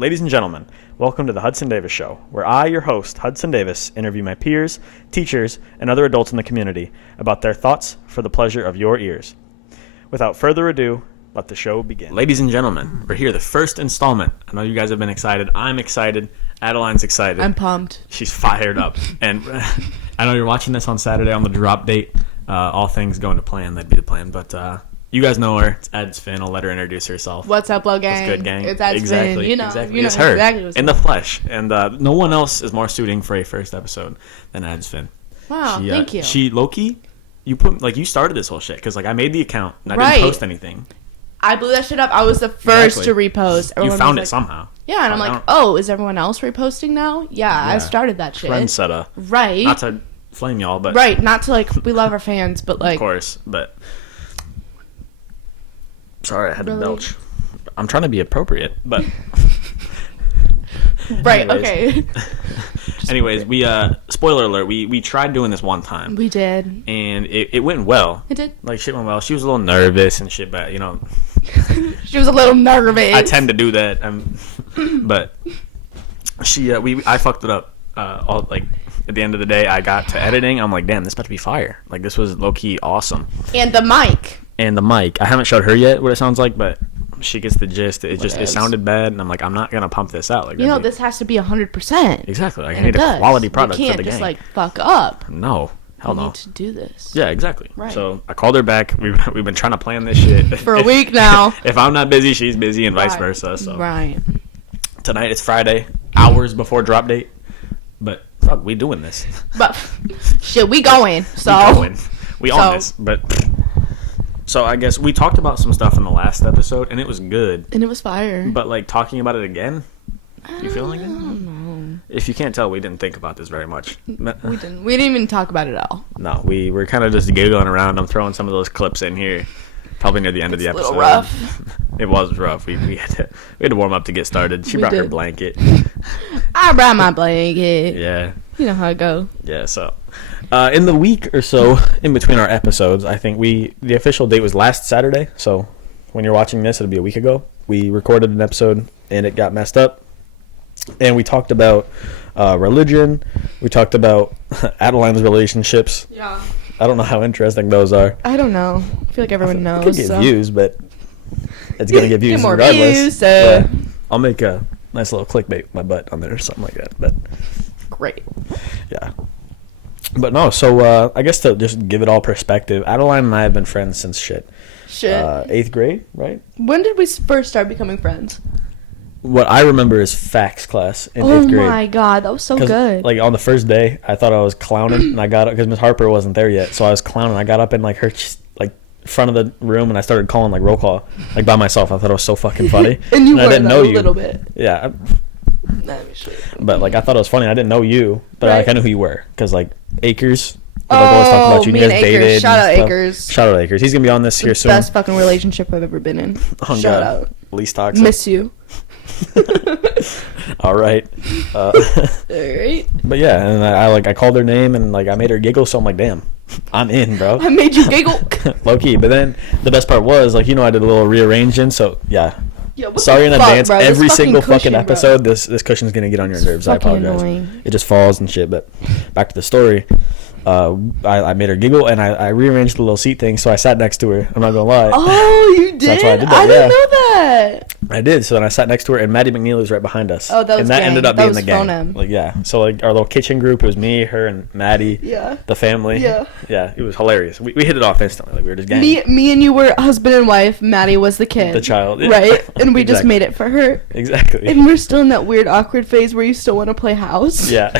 Ladies and gentlemen, welcome to the Hudson Davis Show, where I, your host, Hudson Davis, interview my peers, teachers, and other adults in the community about their thoughts for the pleasure of your ears. Without further ado, let the show begin. Ladies and gentlemen, we're here, the first installment. I know you guys have been excited. I'm excited. Adeline's excited. I'm pumped. She's fired up. And I know you're watching this on Saturday on the drop date. All things going to plan. That'd be the plan. But you guys know her. It's Ed's Finn. I'll let her introduce herself. What's up, Lo Gang? What's good, gang? It's Ed's exactly. Finn. Exactly. You know It's her exactly what's in the flesh. And no one else is more suiting for a first episode than Ed's Finn. Wow, thank you. She, low-key, you started this whole shit. Because, I made the account and I didn't post anything. I blew that shit up. I was the first to repost. Everyone you found it somehow. Yeah, and I'm like, oh, is everyone else reposting now? Yeah, I started that shit. Trendsetter. Right. Not to flame y'all, but... Right, not to, we love our fans, but, Of course, but... Sorry, I had to belch. I'm trying to be appropriate, but... Right, okay. Anyways, we spoiler alert, we tried doing this one time. We did. And it went well. It did. Shit went well. She was a little nervous and shit, but, She was a little nervous. I tend to do that. But I fucked it up. At the end of the day, I got to editing. I'm like, damn, this about to be fire. This was low-key awesome. And the mic. I haven't showed her yet what it sounds like, but she gets the gist. It sounded bad, and I'm like, I'm not gonna pump this out. This has to be 100%. Exactly. I need a quality product for the game. You can't just fuck up. No, hell no. You need to do this. Yeah, exactly. Right. So I called her back. We've been trying to plan this shit for a week now. If I'm not busy, she's busy, and vice versa. So right. Tonight it's Friday, hours before drop date, but fuck, we doing this. But shit, we going. So we on this, but. So I guess we talked about some stuff in the last episode, and it was good. And it was fire. But, talking about it again, you feeling like it? I don't know. If you can't tell, we didn't think about this very much. We didn't. We didn't even talk about it at all. No, we were kind of just giggling around. I'm throwing some of those clips in here, probably near the end of the episode. A little rough. It was rough. We had to warm up to get started. She brought her blanket. I brought my blanket. Yeah. You know how it goes. Yeah, so... in the week or so in between our episodes, I think the official date was last Saturday. So when you're watching this, it'll be a week ago. We recorded an episode and it got messed up. And we talked about religion. We talked about Adelines Relationships. Yeah. I don't know how interesting those are. I don't know. I feel like everyone knows. It could get views, but it's going to get views more regardless. Views, yeah. I'll make a nice little clickbait with my butt on there or something like that. But great. Yeah. But no, so I guess to just give it all perspective, Adeline and I have been friends since 8th grade, right? When did we first start becoming friends? What I remember is facts class in 8th grade. Oh my god, that was so good. On the first day, I thought I was clowning, and I got up because Miss Harper wasn't there yet, so I was clowning. I got up in her front of the room, and I started calling roll call by myself. I thought it was so fucking funny. and you I didn't know you a little bit. Yeah. But I thought it was funny. I didn't know you, but I knew who you were because Acres. Always talk about you. You guys dated. Shout out Acres. Shout out Acres. He's gonna be on this here soon. Best fucking relationship I've ever been in. Oh, Shout out. Least toxic. Miss you. All right. All right. But yeah, and I called her name and I made her giggle, so I'm like, damn, I'm in, bro. I made you giggle. Low key. But then the best part was I did a little rearranging, so yeah. Yeah, sorry in advance. Bro? Every single cushion, fucking episode, this cushion's gonna get on your nerves. I apologize. Annoying. It just falls and shit. But back to the story. I made her giggle and I rearranged the little seat thing, so I sat next to her. I'm not gonna lie. Oh, you did? So that's why I did that. I didn't know that. I did. So then I sat next to her, and Maddie McNeely was right behind us. Oh, that was and that gang. ended up that being was the gang. Phone-em. Yeah. So our little kitchen group, it was me, her, and Maddie. Yeah. The family. Yeah. Yeah. It was hilarious. We hit it off instantly. We were just gang. Me and you were husband and wife. Maddie was the kid. The child. Yeah. Right. And we just Exactly. made it for her. Exactly. And we're still in that weird awkward phase where you still want to play house. Yeah.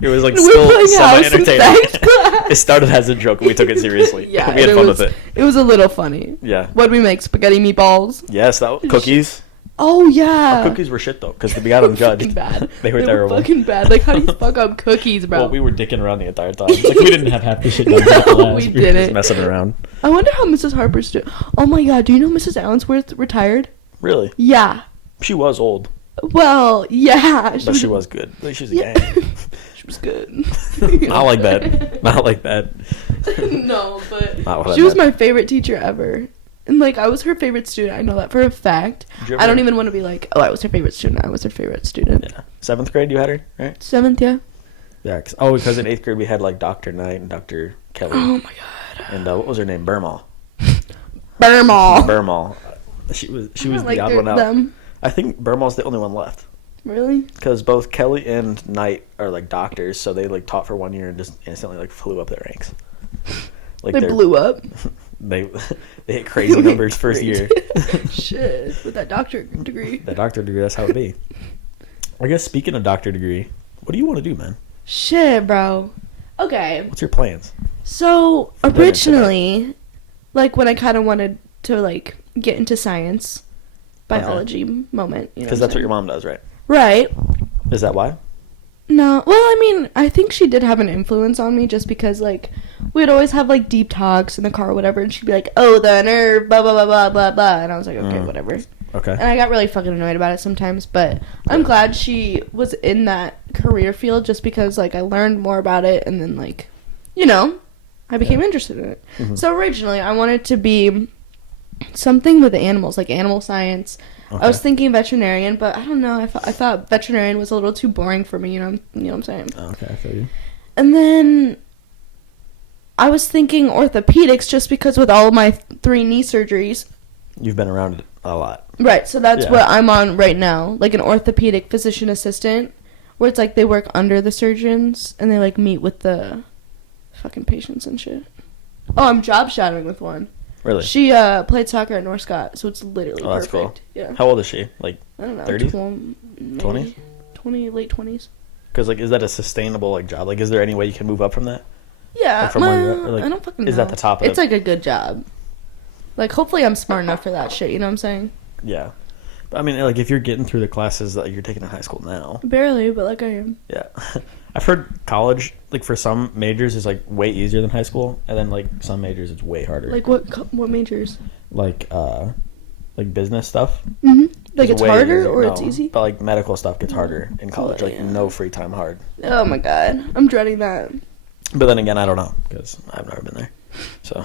It was we're still playing house in semi-entertaining. thanks class. It started as a joke, and we took it seriously. Yeah. We had fun with it. It was a little funny. Yeah. What'd we make? Spaghetti meatballs? Yes. Cookies. Oh, yeah. Our cookies were shit, though, because we got them judged. Bad. They were terrible. Fucking bad. How do you fuck up cookies, bro? Well, we were dicking around the entire time. We didn't have half the shit done. No, we were didn't. just messing around. I wonder how Mrs. Harper's doing. Oh, my God. Do you know Mrs. Allensworth retired? Really? Yeah. She was old. Well, yeah. But she was good. She was a gang. She was good. Not like that. Not like that. No, but Not what she I was meant. my favorite teacher ever. And, like, I was her favorite student. I know that for a fact. I don't even want to be like, oh, I was her favorite student. I was her favorite student. Yeah. 7th grade, you had her, right? 7th, yeah. Yeah. Because in 8th grade, we had, like, Dr. Knight and Dr. Kelly. Oh, my God. And what was her name? Burmall. She was like the odd one out. Them. I think Burmall's the only one left. Really? Because both Kelly and Knight are, like, doctors, so they, like, taught for 1 year and just instantly, like, flew up their ranks. Like, they blew up. They hit crazy numbers first year. Shit, with that doctorate degree. That doctorate degree, that's how it be. I guess speaking of doctorate degree, what do you want to do, man? Shit, bro. Okay. What's your plans? So, originally, like, when I kind of wanted to, like, get into science, biology moment. Because that's what your mom does, right? Right. Is that why? No. Well, I mean, I think she did have an influence on me just because, like, we'd always have, like, deep talks in the car or whatever, and she'd be like, oh, the nerve, blah, blah, blah, blah, blah, blah. And I was like, okay, whatever. Okay. And I got really fucking annoyed about it sometimes, but I'm glad she was in that career field just because, like, I learned more about it, and then, like, you know, I became interested in it. Mm-hmm. So originally, I wanted to be something with animals, like animal science. Okay. I was thinking veterinarian, but I don't know. I thought veterinarian was a little too boring for me. You know what I'm saying? Okay, I feel you. And then I was thinking orthopedics, just because with all of my 3 knee surgeries, you've been around it a lot. Right. So that's what I'm on right now, like an orthopedic physician assistant, where it's like they work under the surgeons and they like meet with the fucking patients and shit. Oh, I'm job shadowing with one. Really? She played soccer at North Scott, so it's literally that's perfect. Cool. Yeah. How old is she? Like, I don't know, 30? 20? 20, late 20s. Because, like, is that a sustainable, like, job? Like, is there any way you can move up from that? Yeah. Like, from where you're at? Like, I don't fucking know. Is that the top of It's, like, a good job. Like, hopefully I'm smart enough for that shit, you know what I'm saying? Yeah. But, I mean, like, if you're getting through the classes that you're taking in high school now. Barely, but, like, I am. Yeah. I've heard college, like, for some majors is, like, way easier than high school. And then, like, some majors it's way harder. Like, what majors? Like business stuff. Mm-hmm. Like, it's harder easier. or No, it's easy? But, like, medical stuff gets harder in college. Oh, like, no free time hard. Oh, my God. I'm dreading that. But then again, I don't know. Because I've never been there. So.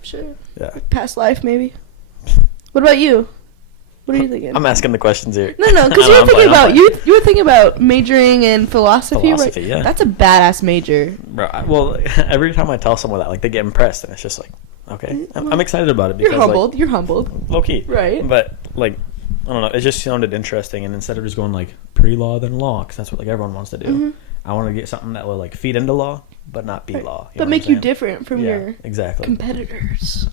Sure. Yeah. Past life, maybe. What about you? What are you thinking? I'm asking the questions here. No, because you were thinking about you were thinking about majoring in philosophy, right? Yeah. That's a badass major. Bro, well, every time I tell someone that, like, they get impressed, and it's just like, okay, I'm excited about it because You're humbled. Like, you're humbled. Low key, right? But like, I don't know, it just sounded interesting, and instead of just going like pre-law then law, because that's what like everyone wants to do, mm-hmm. I want to get something that will like feed into law, but not be law. But make you different from your competitors.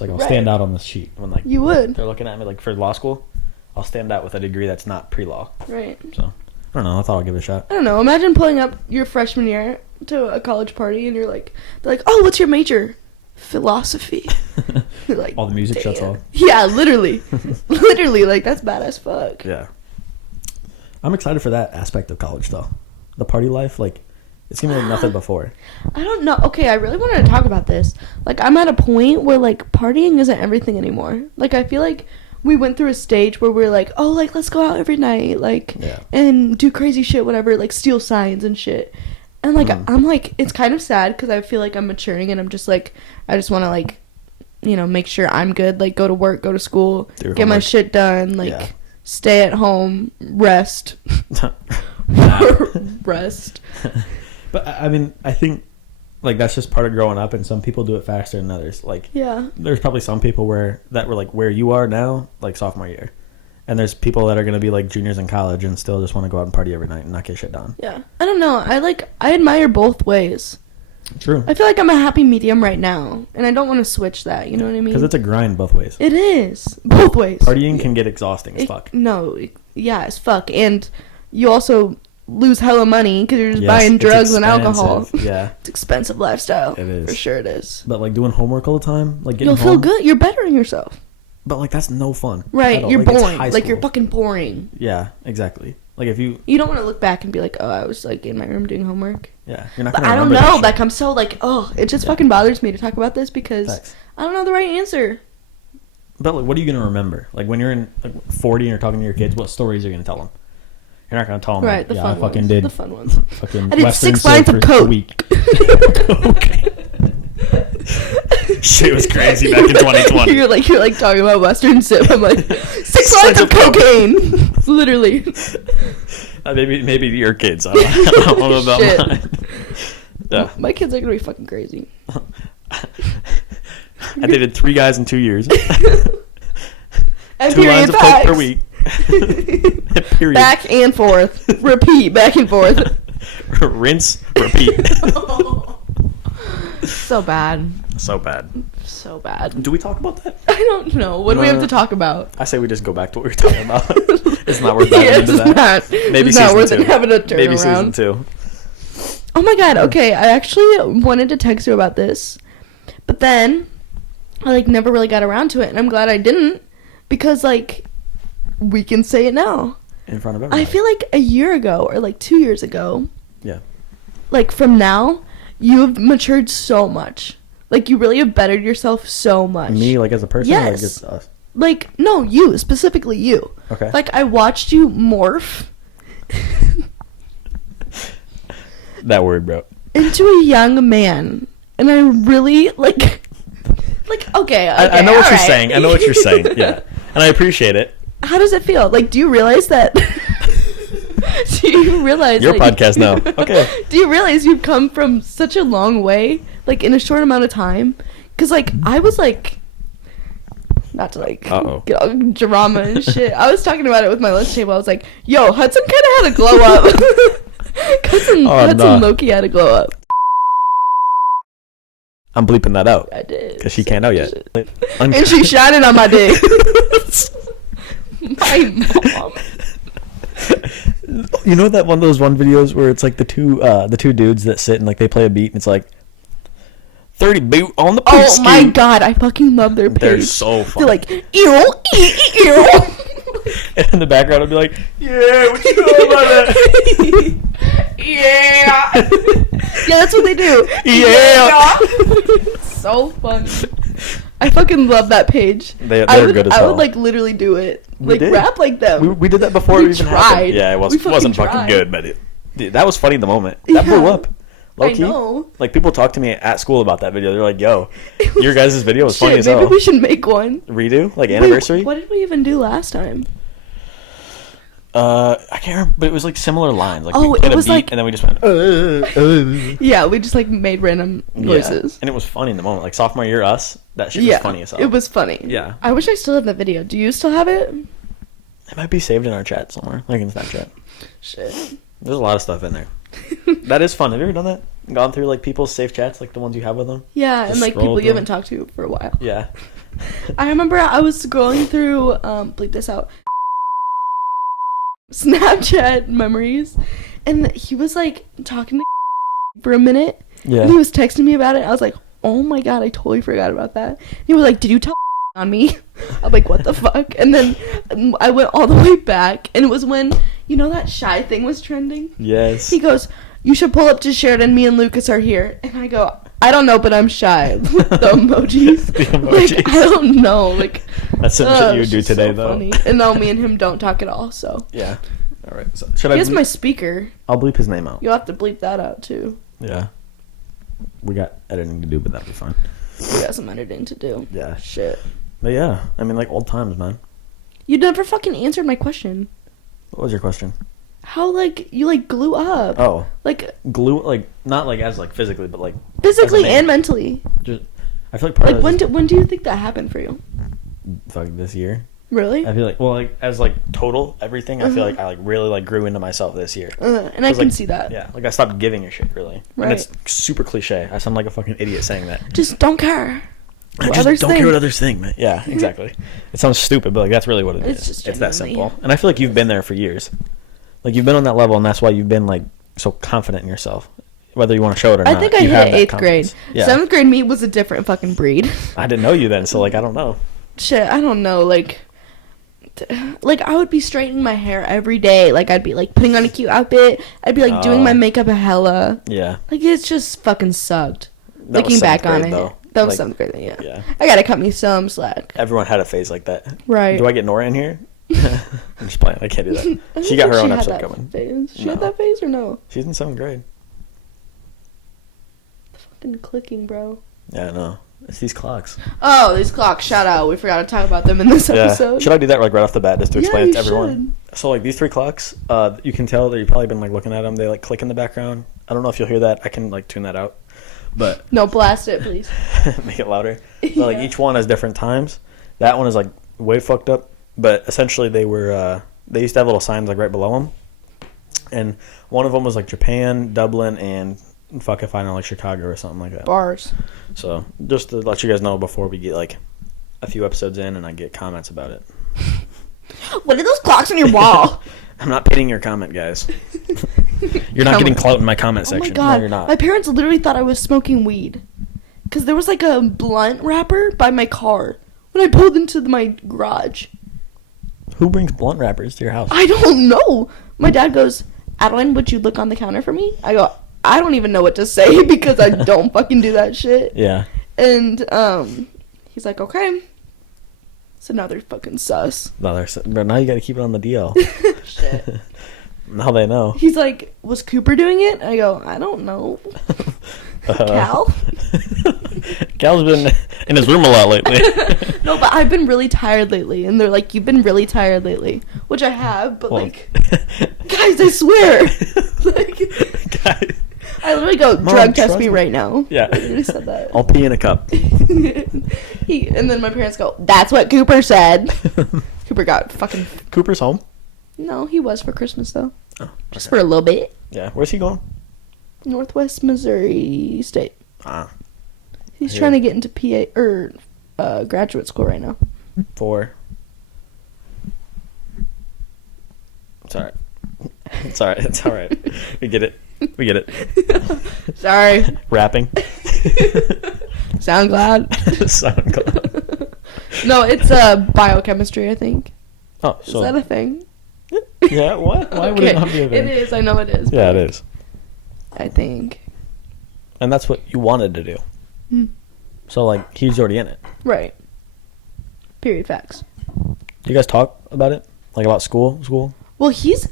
Like I'll stand out on the sheet when like you would. They're looking at me like for law school. I'll stand out with a degree that's not pre-law. Right. So, I don't know. I thought I'd give it a shot. I don't know. Imagine pulling up your freshman year to a college party and they're like, oh, what's your major? Philosophy. Like, all the music shuts off. Yeah, literally. Literally, like, that's bad as fuck. Yeah. I'm excited for that aspect of college, though. The party life, like, it's gonna be like nothing before. I don't know. Okay, I really wanted to talk about this. Like, I'm at a point where, like, partying isn't everything anymore. Like, I feel like we went through a stage where we're like, oh, like, let's go out every night, like, and do crazy shit, whatever, like, steal signs and shit. And, like, I'm, like, it's kind of sad because I feel like I'm maturing and I'm just, like, I just want to, like, you know, make sure I'm good, like, go to work, go to school, get my shit done, like, stay at home, rest. Rest. But, I mean, I think, like, that's just part of growing up, and some people do it faster than others. Like, there's probably some people that were, like, where you are now, like, sophomore year. And there's people that are going to be, like, juniors in college and still just want to go out and party every night and not get shit done. Yeah. I don't know. I admire both ways. True. I feel like I'm a happy medium right now, and I don't want to switch that, you know what I mean? Because it's a grind both ways. It is. Both ways. Partying can get exhausting as fuck. No. Yeah, as fuck. And you also lose hella money because you're just buying drugs and alcohol. Yeah. It's expensive lifestyle. It is. For sure it is. But, like, doing homework all the time, like, getting You'll feel good. You're bettering yourself. But, like, that's no fun. Right. You're boring. Like, you're fucking boring. Yeah, exactly. Like, if you don't want to look back and be like, oh, I was, like, in my room doing homework. Yeah. You're not going to I don't know. Like, I'm so, like, oh, it just fucking bothers me to talk about this because I don't know the right answer. But, like, what are you going to remember? Like, when you're in, like, 40 and you're talking to your kids, what stories are you going to tell them? You're not going to tell them, right, like, the fun I fucking ones. did. The fun ones. Fucking I did Western 6 lines of coke. Coke. Shit was crazy back in 2020. You're like talking about Western Sip. I'm like 6 lines of cocaine. Literally. Maybe your kids. I don't know about mine. Yeah. My kids are gonna be fucking crazy. I dated 3 guys in 2 years. And 2 lines of coke per week. Period. Back and forth. Repeat. Back and forth. Rinse. Repeat. So bad. So bad. So bad. Do we talk about that? I don't know. What do we have to talk about? I say we just go back to what we were talking about. It's not worth diving into that. Maybe it's season not worth 2. it having a turnaround. Maybe season 2. Oh my god. Okay, I actually wanted to text you about this, but then I like never really got around to it, and I'm glad I didn't, because like we can say it now in front of everybody. I feel like a year ago or like 2 years ago. Yeah. Like from now, you have matured so much. Like you really have bettered yourself so much. Me, like as a person, yes. or like just us? Like no, you specifically you. Okay. Like I watched you morph. That word, bro. Into a young man, and I really like okay. I know what you're right. saying. I know what you're saying. Yeah, and I appreciate it. How does it feel? Like, do you realize that? Do you realize your like, podcast now? Okay. Do you realize you've come from such a long way, like in a short amount of time? Because like I was like, not to like get all drama and shit. I was talking about it with my lunch table. I was like, yo, Hudson kind of had a glow up. Hudson Loki had a glow up. I'm bleeping that out. I did. Because she can't know yet. And she shining on my dick. My mom. You know that those videos where it's like the two dudes that sit and like they play a beat and it's like 30 boot on the poop Oh my god, I fucking love their page. They're so funny. They're like, ew. And in the background it'll be like, yeah, what you know about that? Yeah. Yeah, that's what they do. Yeah. So funny. I fucking love that page. They're good as I hell. would like literally do it. We Like did. rap like them. We did that before it even tried. happened. Yeah, it wasn't fucking good, but that was funny in the moment. That blew up. Low key. I know. Like people talk to me at school about that video. They're like, "Yo, your guys' video was funny as hell." Maybe we should make one. Redo? Like anniversary? What did we even do last time? I can't remember, but it was like similar lines. Like Oh, we played it was a beat like- and then we just went. Yeah, we just like made random voices. Yeah. And it was funny in the moment. Like sophomore year, us, that shit was funny as hell. It was funny. Yeah. I wish I still had that video. Do you still have it? It might be saved in our chat somewhere, like in Snapchat. Shit. There's a lot of stuff in there. That is fun. Have you ever done that? Gone through like people's safe chats, like the ones you have with them? Yeah, Just and like scroll people you through haven't talked to for a while. Yeah. I remember I was scrolling through bleep this out, Snapchat memories, and he was like talking to for a minute. Yeah. And he was texting me about it. I was like, oh my god, I totally forgot about that. He was like, did you tell on me? I'm like, what the fuck? And then I went all the way back, and it was when, you know, that shy thing was trending. Yes. He goes, you should pull up to Sheridan. Me and Lucas are here. And I go, I don't know, but I'm shy. With the emojis. The emojis. Like, I don't know. Like, that's some shit you would do it's today, so though. Funny. And now me and him don't talk at all, so. Yeah. All right. So, should He I? has my speaker. I'll bleep his name out. You'll have to bleep that out, too. Yeah. We got editing to do, but that'll be fine. We got some editing to do. Yeah. Shit. But yeah, I mean, like old times, man. You never fucking answered my question. What was your question? How, like, you, like, glue up. Oh. Like, Glue, like, not like as like physically, but like physically as a man. and mentally. Just, I feel like part Like, of when do you think that happened for you? like this year. Really? I feel like, well, like as like total everything, I feel like I like really like grew into myself this year. And I can like, see that. Yeah, like I stopped giving a shit really. Right. And it's super cliche. I sound like a fucking idiot saying that. Just don't care. I What just others don't think. care what others think, man. Yeah, exactly. It sounds stupid, but like that's really what it It's is. just It's that genuinely- simple. And I feel like you've been there for years. Like you've been on that level, and that's why you've been like so confident in yourself. Whether you want to show it or not. I think I you have hit that 8th grade. confidence. Yeah. 7th grade me was a different fucking breed. I didn't know you then, so like I don't know. Shit, I don't know. Like I would be straightening my hair every day. Like I'd be like putting on a cute outfit. I'd be like doing my makeup a hella. Yeah. Like it's just fucking sucked. That was Looking back 7th on grade, it. though. That was Like, 7th grade, yeah. Yeah. I gotta cut me some slack. Everyone had a phase like that. Right. Do I get Nora in here? I'm just playing. I can't do that. I She don't got her think own had episode that coming. Phase. She No. had that phase or no? She's in 7th grade. Fucking clicking, bro. Yeah, I know. It's these clocks. Oh, these clocks. Shout out. We forgot to talk about them in this episode. Should I do that like right off the bat just to explain it to everyone? Should. So like these 3 clocks, you can tell that you've probably been like looking at them. They like click in the background. I don't know if you'll hear that. I can like tune that out. But no, blast it, please. make it louder. But like each one has different times. That one is like way fucked up. But essentially they were they used to have little signs like right below them. And one of them was like Japan, Dublin, and fuck if I know, like Chicago or something like that. Bars. So just to let you guys know before we get like a few episodes in and I get comments about it. What are those clocks on your wall? I'm not pitting your comment, guys. You're not getting clout in my comment section. Oh my God. No, you're not. My parents literally thought I was smoking weed. Because there was like a blunt wrapper by my car when I pulled into my garage. Who brings blunt wrappers to your house? I don't know. My dad goes, Adeline, would you look on the counter for me? I go, I don't even know what to say because I don't fucking do that shit. Yeah. And he's like, okay. So now they're fucking sus. But now you got to keep it on the DL. Shit. Now they know. He's like, was Cooper doing it? I go, I don't know. Cal? Cal's been in his room a lot lately. No, but I've been really tired lately. And they're like, you've been really tired lately. Which I have, but like, guys, I swear. Like, guys. I literally go, drug test me right now. Yeah. I literally said that. I'll pee in a cup. And then my parents go, that's what Cooper said. Cooper got fucking... Cooper's home? No, he was for Christmas, though. Oh, okay. Just for a little bit. Yeah. Where's he going? Northwest Missouri State. Ah. He's trying to get into PA, or graduate school right now. For... It's alright. It's alright. It's alright. We get it. We get it. Sorry. Rapping. SoundCloud. SoundCloud. No, it's biochemistry, I think. Oh, so... Is that a thing? Yeah, what? Why would it not be a thing? It is. I know it is. Yeah, it is. I think. And that's what you wanted to do. Hmm. So, like, he's already in it. Right. Period. Facts. Do you guys talk about it? Like, about school? Well, he's...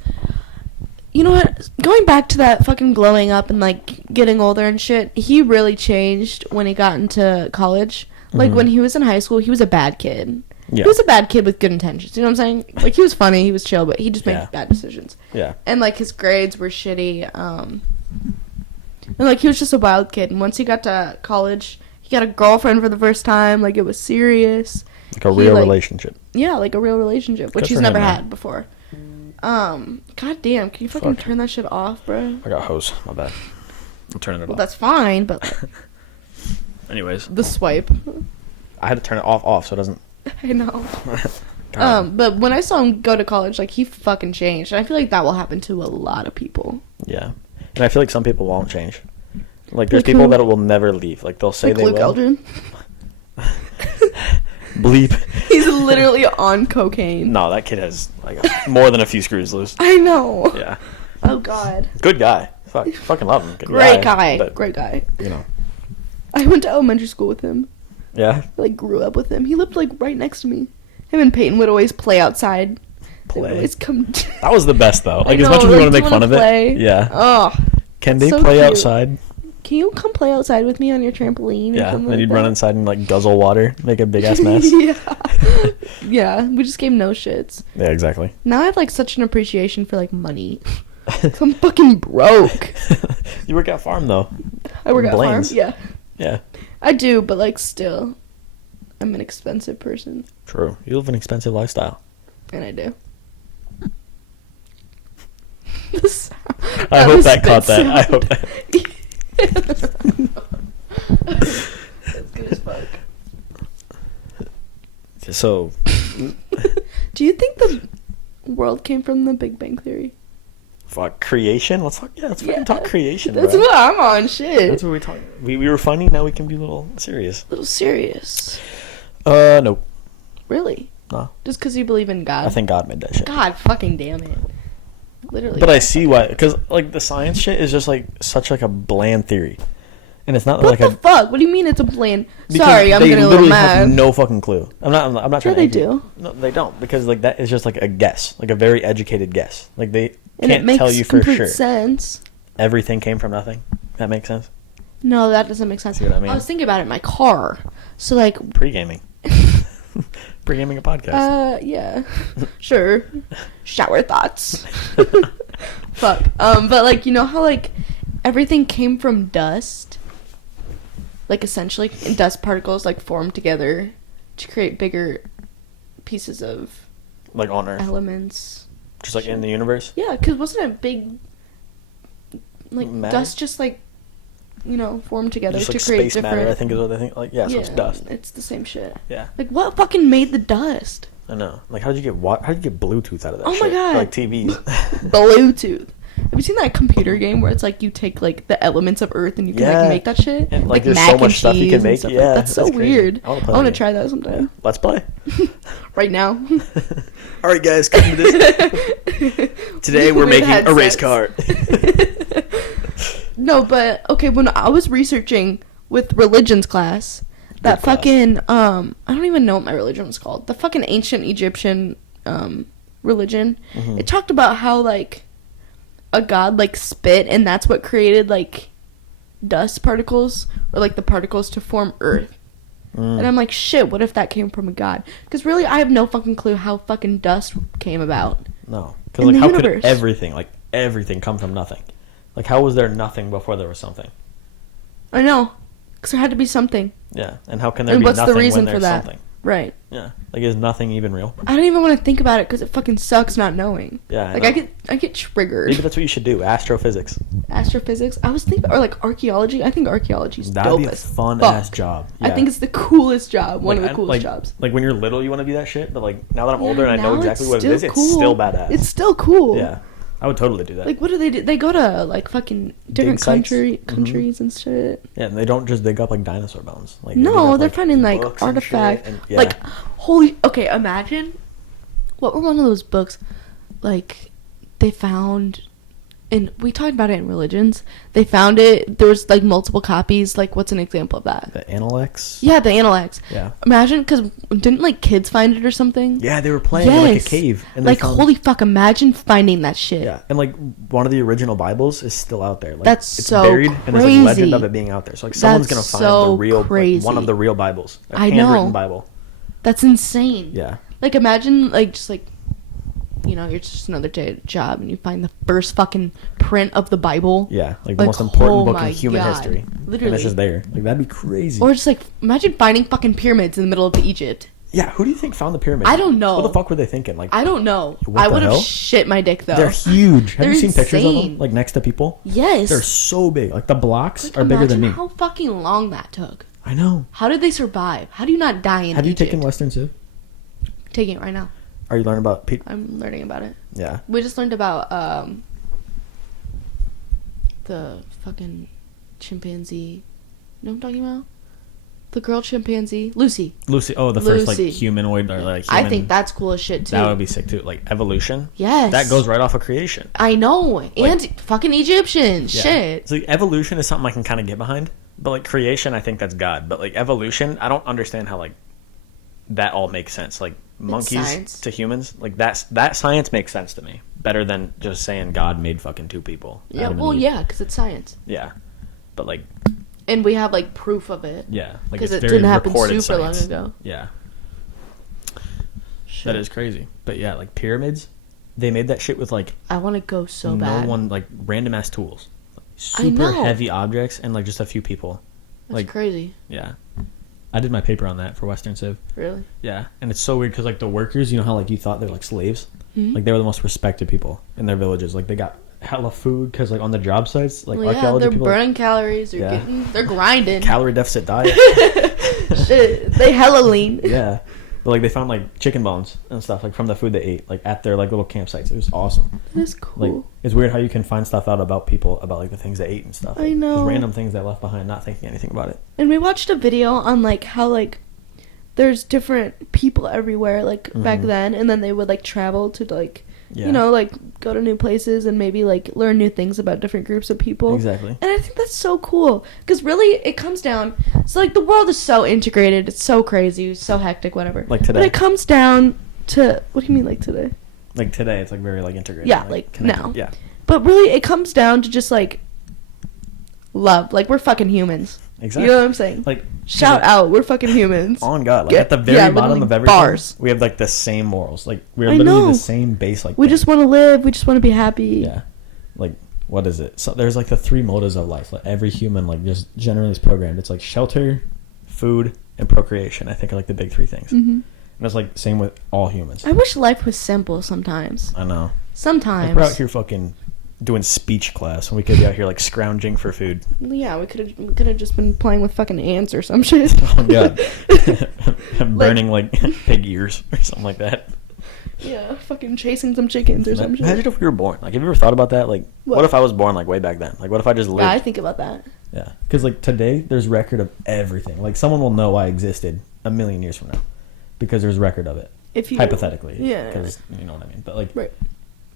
You know what? Going back to that fucking glowing up and, like, getting older and shit, he really changed when he got into college. Like, when he was in high school, he was a bad kid. Yeah. He was a bad kid with good intentions. You know what I'm saying? Like, he was funny, he was chill, but he just made bad decisions. Yeah. And, like, his grades were shitty. And, like, he was just a wild kid. And once he got to college, he got a girlfriend for the first time. Like, it was serious. Like a real relationship. Yeah, like a real relationship, which he's never had before. God damn, can you fucking turn that shit off, bro? I got hose. My bad. I'm turning it off. Well, that's fine, but... Anyways. The swipe. I had to turn it off so it doesn't... I know. But when I saw him go to college, like, he fucking changed. And I feel like that will happen to a lot of people. Yeah. And I feel like some people won't change. Like, there's people that will never leave. Like, they'll say they Luke will. Eldrin. Bleep. He's literally on cocaine. No, that kid has, like, more than a few screws loose. I know. Yeah. Oh, God. Good guy. Fucking love him. Great guy. Great guy. You know. I went to elementary school with him. Yeah? I, like, grew up with him. He lived, like, right next to me. Him and Peyton would always play outside. They would always come... That was the best, though. Like, as much as we want to make fun of it. Yeah. Oh. Can they play outside? Can you come play outside with me on your trampoline? Yeah, then you'd run inside and, like, guzzle water, make a big-ass mess. Yeah. Yeah, we just gave no shits. Yeah, exactly. Now I have, like, such an appreciation for, like, money. I'm fucking broke. You work at farm, though. I work at farm, yeah. Yeah. I do, but, like, still, I'm an expensive person. True. You live an expensive lifestyle. And I do. I hope that caught that. I hope that. That's good as fuck. So, do you think the world came from the Big Bang Theory? Fuck creation. Let's fucking talk creation. That's bro. what I'm on. Shit. That's what we talk. We were funny. Now we can be a little serious. A little serious. Nope. Really? No. Just because you believe in God? I think God made that shit. God fucking damn it. Literally. But I see why, because like the science shit is just like such like a bland theory, and it's not what like the fuck? What do you mean it's a bland? Because sorry, I'm getting a little mad. Have no fucking clue. I'm not sure trying they to. do. No, they don't, because like that is just like a guess, like a very educated guess. Like they and can't tell you for sure. Sense. Everything came from nothing. That makes sense. No, that doesn't make sense. See what I mean? I was thinking about it in my car. So like Pregaming. Pregaming a podcast. Yeah. Sure. Shower thoughts. Fuck. But like, you know how like everything came from dust? Like essentially dust particles like formed together to create bigger pieces of Like on Earth. elements. Just like in the universe? Yeah, because wasn't it big like Matter? dust just like, you know, formed together Just to like create space different matter, I think is what they think. Like, yeah, so it's dust. It's the same shit. Yeah. Like what fucking made the dust? I know. Like, how'd you get Bluetooth out of that Oh shit? my God. Or, like TVs. Bluetooth. Have you seen that computer game where it's like you take like the elements of Earth and you can like make that shit? And, like there's mac so much and stuff you cheese can and make. stuff Yeah. like, that's so crazy. weird. I I want to try that sometime. Let's play. Right now. All right, guys, come to this. Today we're With making a race headsets. car. No, but okay, when I was researching with religions class, that Good class. fucking I don't even know what my religion was called. The fucking ancient Egyptian religion. Mhm. It talked about how like a god like spit and that's what created like dust particles or like the particles to form Earth. And I'm like, shit, what if that came from a god? Because really, I have no fucking clue how fucking dust came about. No. In Because, like, the how universe. could everything come from nothing? Like, how was there nothing before there was something? I know. Because there had to be something. Yeah. And how can there And be what's the nothing reason when for there's that? something? Right. Yeah. Like, is nothing even real? I don't even want to think about it because it fucking sucks not knowing. Yeah, Like, know. I get triggered. Maybe that's what you should do. Astrophysics. Astrophysics. I was thinking, or like archaeology. I think archaeology's That'd dope be a as fun-ass fuck. job. I Yeah. think it's the coolest job. One of the Like, coolest jobs. Like, when you're little, you want to be that shit. But, like, now that I'm Yeah, older and I know now exactly it's what it is, still it's cool. still badass. It's still cool. Yeah. I would totally do that. Like, what do? They go to, like, fucking different sites? countries and shit. Yeah, and they don't just dig up, like, dinosaur bones. Like, they dig No, up, they're finding, like, books and shit, artifacts. and- yeah. Like, holy... Okay, imagine... What were one of those books, like, they found... And we talked about it in religions. They found it... There was, like, multiple copies. Like, what's an example of that? The Analects? Yeah, the Analects. Yeah. Imagine, because didn't, like, kids find it or something? Yeah, they were playing in, like, a cave. And they Like, found- holy fuck, imagine finding that shit. Yeah, and, like, one of the original Bibles is still out there. Like, That's it's so buried, and there's, like, legend crazy. of it being out there. So, like, someone's That's going to find so the real, like, crazy. one of the real Bibles. A I handwritten know. Bible. That's insane. Yeah. Like, imagine, like, just, like, you know, you're just another day at a job and you find the first fucking print of the Bible. Yeah, like the Like, most important oh book my in human God. history. And Literally. it's just there. Like, that'd be crazy. Or just, like, imagine finding fucking pyramids in the middle of Egypt. Yeah, who do you think found the pyramids? I don't know. What the fuck were they thinking? Like, I don't know. What I the would have hell? shit my dick, though. they're huge. Have They're you seen pictures of them? insane. Like, next to people? Yes. They're so big. Like, the blocks Like, are bigger than me. imagine how fucking long that took. I know. How did they survive? How do you not die in Have you Egypt? taken Western Civ? Taking it right now. Are you learning about I'm learning about it. Yeah. We just learned about the fucking chimpanzee. You know what I'm talking about? The girl chimpanzee, Lucy. Lucy. Oh, the first, like, Lucy. humanoid or, like, human. I think that's cool as shit too. That would be sick, too. Like, evolution. Yes. That goes right off of creation. I know, and fucking Egyptians. Yeah. Shit. So, like, evolution is something I can kind of get behind. But, like, creation, I think that's God. But, like, evolution, I don't understand how, like, that all makes sense. Like, monkeys science. to humans, like, that science makes sense to me. Better than just saying God made fucking two people. Yeah. Adam and Well, Eve. yeah, because it's science, Yeah. But, like, and we have like proof of it. yeah. Like, Because it's it very didn't happen recorded super science. long ago. Yeah. Shit. That is crazy. But, yeah, like, pyramids, they made that shit with, like, I want to go so no bad. one, like, random-ass tools. I Super know. heavy objects and, like, just a few people. That's like, crazy. yeah. I did my paper on that for Western Civ. Really. Yeah, and it's so weird because, like, the workers, you know how, like, you thought they're, like, slaves? Mhm. Like, they were the most respected people in their villages. Like, they got hella food because, like, on the job sites, like, Well, yeah, archaeology they're people, burning calories. Yeah. They're grinding. calorie deficit diet. Shit, they hella lean. Yeah. But, like, they found, like, chicken bones and stuff, like, from the food they ate, like, at their, like, little campsites. It was awesome. That's Like, cool. it's weird how you can find stuff out about people, about, like, the things they ate and stuff. I Like, know. Just random things they left behind, not thinking anything about it. And we watched a video on like how like there's different people everywhere like back Mhm. then, and then they would like travel to like Yeah. you know like go to new places and maybe like learn new things about different groups of people. Exactly. And I think that's so cool because really it comes down. So like the world is so integrated, it's so crazy, it's so hectic, whatever. Like today. But it comes down to what do you mean like today? Like, today, it's, like, very, like, integrated. Yeah, like, connected. now. Yeah. But really it comes down to just like love. Like we're fucking humans. Exactly. You know what I'm saying? Like, shout out, we're fucking humans. On God, like at the very bottom of everything, bars. we have like the same morals. Like we're literally the same base. Like we just want to live. We just want to be happy. Yeah. Like what is it? So there's like the three motives of life. Like every human, like just generally is programmed. It's like shelter, food, and procreation. I think are like the big three things. Mm-hmm. And it's like same with all humans. I wish life was simple sometimes. I know. Sometimes. Like we're out here fucking doing speech class when we could be out here like scrounging for food. Yeah, we could have just been playing with fucking ants or some shit. Oh God. Burning like pig ears or something like that. Yeah, fucking chasing some chickens or some shit. Imagine if we were born. Like, have you ever thought about that? Like, what if I was born like way back then? Like, what if I just lived? Yeah, I think about that. Yeah, because like today there's record of everything. Like someone will know I existed a million years from now because there's record of it. If you hypothetically, yeah, because you know what I mean. But like, right.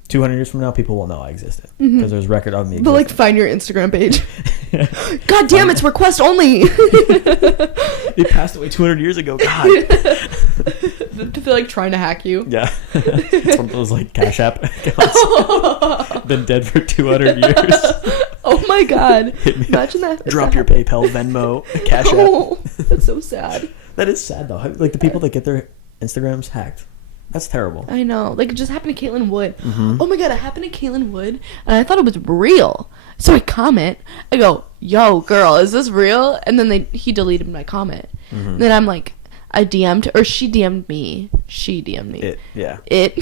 200 years from now, people will know I existed because there's record of me existing. They'll like find your Instagram page. God damn, it's request only. He passed away 200 years ago. God. They're like trying to hack you. Yeah. It's one of those like Cash App accounts. Been dead for 200 years. Oh my God. Imagine that. Drop your PayPal, Venmo, Cash App. Oh, that's so sad. That is sad though. Like the people that get their Instagrams hacked. That's terrible. I know. Like, it just happened to Caitlyn Wood. Oh my God, it happened to Caitlyn Wood, and I thought it was real. So I comment. I go, yo, girl, is this real? And then he deleted my comment. Then I'm like, I DM'd, or she DM'd me. She DM'd me. It.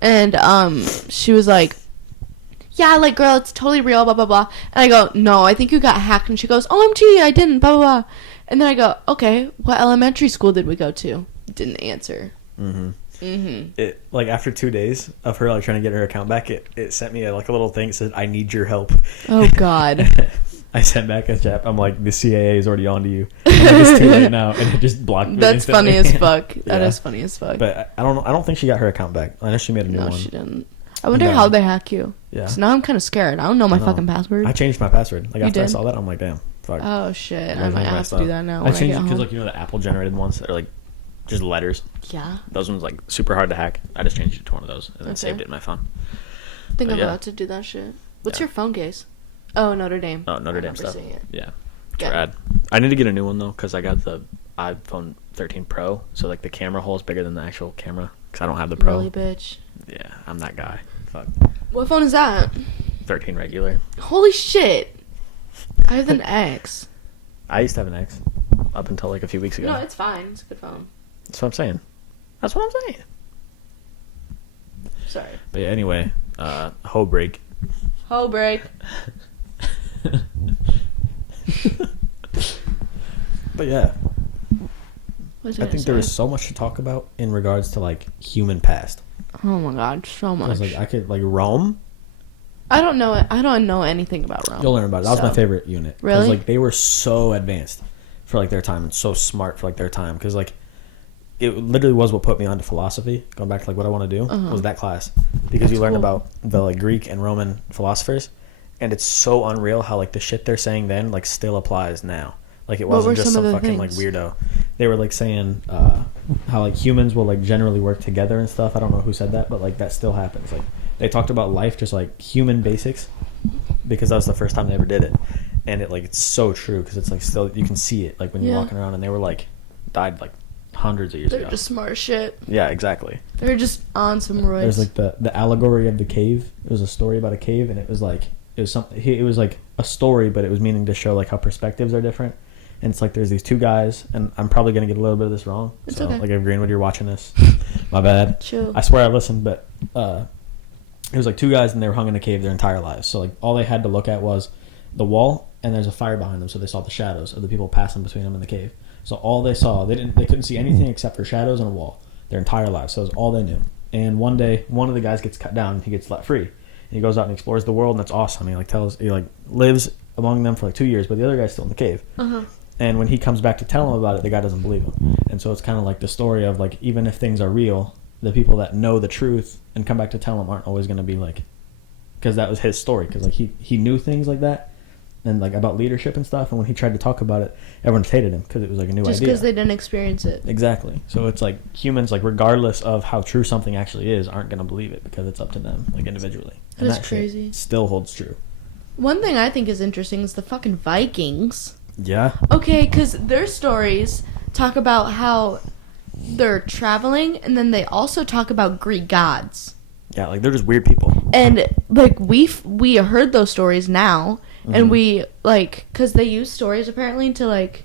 And she was like, yeah, like, girl, it's totally real, blah, blah, blah. And I go, no, I think you got hacked. And she goes, OMG, I didn't, blah, blah, blah. And then I go, okay, what elementary school did we go to? Didn't answer. It like after 2 days of her like trying to get her account back, it sent me like a little thing that said, I need your help. Oh God. I sent back a chat. I'm like, the CAA is already on to you. I'm like, it's too late now, and it just blocked me. That's funny as fuck. That is funny as fuck. But I don't know. I don't think she got her account back. I know she made a new one. No, she didn't. I wonder how they hack you. Yeah. So now I'm kind of scared. I don't know my fucking password. I changed my password. Like after I saw that, I'm like, damn. Fuck. Oh shit. I might have to do that now. I changed it because like you know the Apple generated ones that are like just letters. Yeah. Those ones like super hard to hack. I just changed it to one of those and then saved it in my phone. I think I'm about to do that shit. What's your phone case? Oh, Notre Dame. Oh, Notre Dame stuff. Yeah. Rad. I need to get a new one though because I got the iPhone 13 Pro, so like the camera hole is bigger than the actual camera because I don't have the Pro. Really, bitch. Yeah, I'm that guy. Fuck. What phone is that? 13 regular. Holy shit. I have an X. I used to have an X up until like a few weeks ago. No, it's fine. It's a good phone. That's what I'm saying. That's what I'm saying. Sorry. But yeah, anyway, hoe break. Hoe break. But yeah. I think there is so much to talk about in regards to like human past. Oh my God, so much. Like I could like Rome. I don't know. I don't know anything about Rome. You'll learn about it. That was my favorite unit. Really? Like they were so advanced for like their time and so smart for like their time because like it literally was what put me onto philosophy. Going back to like what I want to do was that class because you learn about the like Greek and Roman philosophers, and it's so unreal how like the shit they're saying then like still applies now. Like it wasn't just some fucking like weirdo. They were like saying how like humans will like generally work together and stuff. I don't know who said that, but like that still happens. Like they talked about life just like human basics because that was the first time they ever did it, and it like it's so true because it's like still you can see it like when you're walking around, and they were like died like hundreds of years ago. They're just smart as shit. Yeah, exactly. They're just on some roids. There's like the allegory of the cave. It was a story about a cave, and it was like it was like a story, but it was meaning to show like how perspectives are different. And it's like there's these two guys, and I'm probably gonna get a little bit of this wrong. It's okay. Like if Greenwood, you're watching this, my bad. Chill. I swear I listened, but it was like two guys, and they were hung in a cave their entire lives. So like all they had to look at was the wall, and there's a fire behind them, so they saw the shadows of the people passing between them in the cave. So all they saw, they couldn't see anything except for shadows and a wall their entire lives. So it was all they knew. And one day, one of the guys gets cut down, and he gets let free. And he goes out and explores the world, and that's awesome. He lives among them for like 2 years, but the other guy's still in the cave. And when he comes back to tell him about it, the guy doesn't believe him. And so it's kind of like the story of like even if things are real, the people that know the truth and come back to tell him aren't always going to be like, because that was his story. Because like he knew things like that and like about leadership and stuff. And when he tried to talk about it, everyone hated him because it was like a new idea. Just because they didn't experience it. Exactly. So it's like humans, like regardless of how true something actually is, aren't going to believe it because it's up to them, like individually. That's crazy. Still holds true. One thing I think is interesting is the fucking Vikings. Yeah. Okay, because their stories talk about how they're traveling, and then they also talk about Greek gods. Yeah, like they're just weird people. And like we heard those stories now, and we like because they use stories apparently to like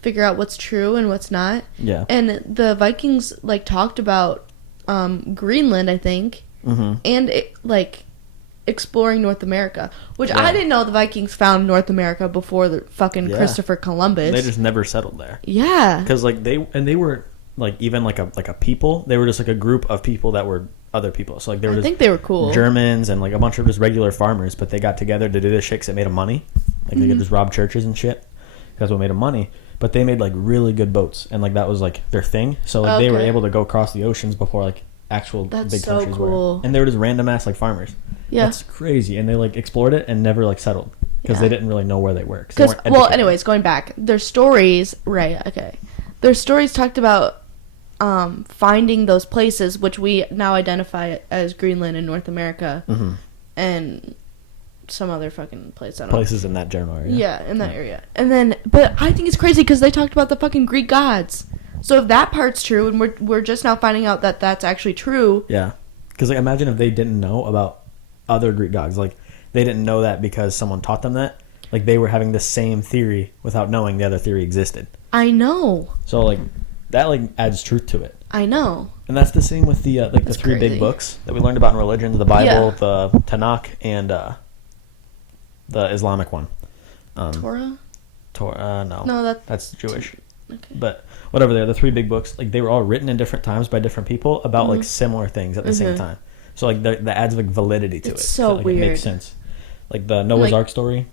figure out what's true and what's not. Yeah. And the Vikings like talked about Greenland, I think, and like exploring North America, which I didn't know the Vikings found North America before the fucking Christopher Columbus. They just never settled there. Yeah. Because like they were like even like a people. They were just like a group of people that were other people. So like they were. I think they were cool. Germans and like a bunch of just regular farmers, but they got together to do this shit 'cause it made them money. Like they could just rob churches and shit. That's what made them money. But they made like really good boats, and like that was like their thing. So like they were able to go across the oceans before like actual big countries were. And they were just random ass like farmers. Yeah, that's crazy. And they like explored it and never like settled because they didn't really know where they were. Because well, anyways, going back, their stories, right? Okay, their stories talked about finding those places which we now identify as Greenland and North America, and some other fucking place. I don't Places know. In that general area. Yeah, in that area. And then, but I think it's crazy because they talked about the fucking Greek gods. So if that part's true, and we're just now finding out that that's actually true. Yeah, because like imagine if they didn't know about other Greek gods, like they didn't know that because someone taught them that. Like they were having the same theory without knowing the other theory existed. I know. So like that like adds truth to it. I know. And that's the same with the like the three big books that we learned about in religion: the Bible, the Tanakh, and the Islamic one. Torah? No. No, that's Jewish. Okay. But whatever, they're the three big books. Like they were all written in different times by different people about like similar things at the same time. So like that adds like validity to it. So like, weird. It makes sense. Like the Noah's Ark story,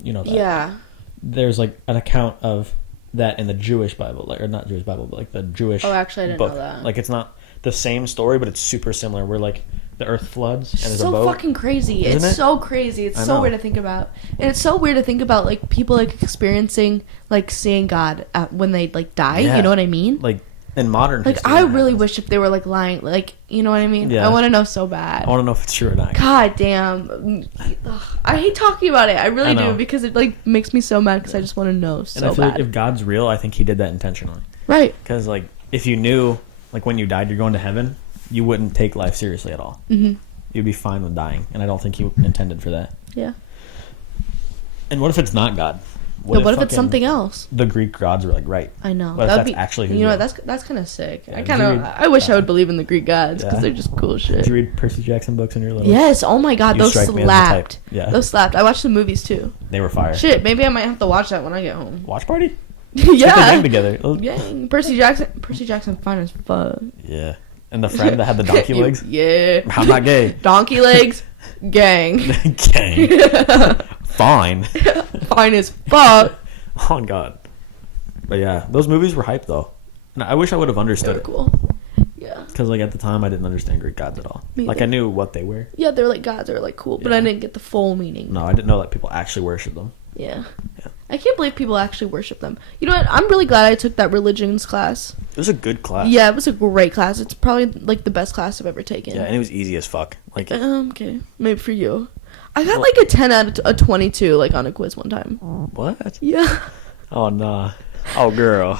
you know that. Yeah. There's like an account of that in the Jewish Bible, like or not Jewish Bible, but like the Jewish. Oh, actually, I didn't book. know that. Like it's not the same story, but it's super similar. Where like the earth floods and there's a boat. So fucking crazy. Isn't It's it? so crazy. It's so weird to think about. And it's so weird to think about like people like experiencing like seeing God when they like die. Yeah. You know what I mean? Like in modern like history, I really wish if they were like lying, like you know what I mean? Yeah. I want to know so bad. I want to know if it's true or not. God damn. Ugh. I hate talking about it. I really do because it like makes me so mad because I just want to know so bad. And I feel like if God's real, I think he did that intentionally. Right. Because like if you knew like when you died you're going to heaven, you wouldn't take life seriously at all. You'd be fine with dying, and I don't think he intended for that. Yeah. And what if it's not God? What if it's something else? The Greek gods were like, right. I know. What if that's actually who you know, that's kind of sick. Yeah, I wish I would believe in the Greek gods because they're just cool shit. Did you read Percy Jackson books when you were little? Yes. Oh my god, those slapped. Yeah. Those slapped. I watched the movies too. They were fire. Shit, maybe I might have to watch that when I get home. Watch party? Yeah. Get the gang together. Gang. Percy Jackson, fine as fuck. Yeah. And the friend that had the donkey legs? Yeah. I'm not gay. Donkey legs? Gang. Gang. Fine. Fine as fuck. Oh, God. But yeah, those movies were hype, though. And I wish I would have understood it. Cool. Yeah. Because, like, at the time, I didn't understand Greek gods at all. Me like, either. I knew what they were. Yeah, they're like gods. They're like cool. But I didn't get the full meaning. No, I didn't know that people actually worship them. Yeah. I can't believe people actually worship them. You know what? I'm really glad I took that religions class. It was a good class. Yeah, it was a great class. It's probably like the best class I've ever taken. Yeah, and it was easy as fuck. Like, okay, maybe for you. I got like a 10 out of a 22 like on a quiz one time. What? Yeah. Oh nah. Oh girl.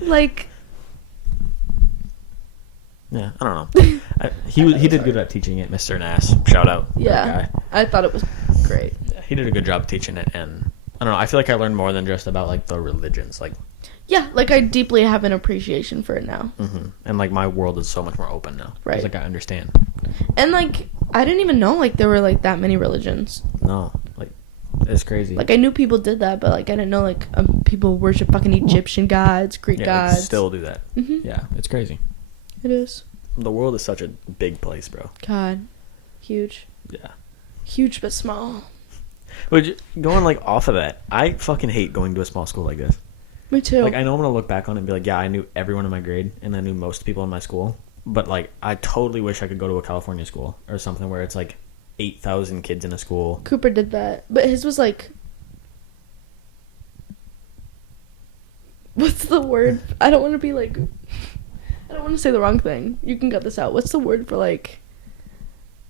Like. Yeah, I don't know. He did good at teaching it, Mr. Nass. Shout out. Yeah. I thought it was great. Yeah, he did a good job teaching it, and I don't know. I feel like I learned more than just about like the religions, like. Yeah, like I deeply have an appreciation for it now. And like my world is so much more open now. Right. Like I understand. And like I didn't even know like there were like that many religions. No, like it's crazy. Like I knew people did that, but like I didn't know like people worship fucking Egyptian gods, Greek gods. Still do that. Yeah, it's crazy. It is. The world is such a big place, bro. God, huge. Yeah. Huge but small. But going like off of that, I fucking hate going to a small school like this. Me too. Like I know I'm gonna look back on it and be like, yeah, I knew everyone in my grade and I knew most people in my school. But like, I totally wish I could go to a California school or something where it's like 8,000 kids in a school. Cooper did that, but his was like, what's the word? I don't want to be like, I don't want to say the wrong thing. You can cut this out. What's the word for like,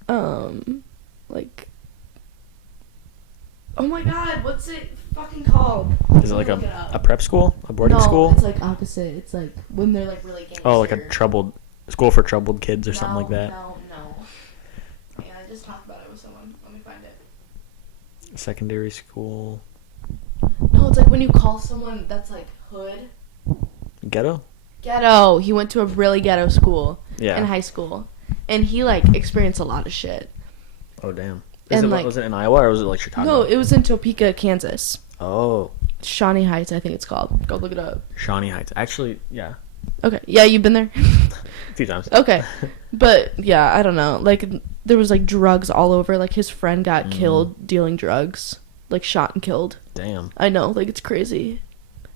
oh my god, What's it fucking called? Is it like a prep school? A boarding school? No, it's like opposite. It's like when they're like really gangster. Oh, like a school for troubled kids or something like that? No. Yeah, I just talked about it with someone. Let me find it. Secondary school. No, it's like when you call someone that's like hood. Ghetto? Ghetto. He went to a really ghetto school Yeah. in high school. And he like experienced a lot of shit. Oh, damn. Was it in Iowa or was it like Chicago? No, it was in Topeka, Kansas. Oh. Shawnee Heights, I think it's called. Go look it up. Shawnee Heights. Actually, yeah. Okay. Yeah, you've been there? A few times. Okay. But, yeah, I don't know. Like, there was, like, drugs all over. Like, his friend got killed dealing drugs. Like, shot and killed. Damn. I know. Like, it's crazy.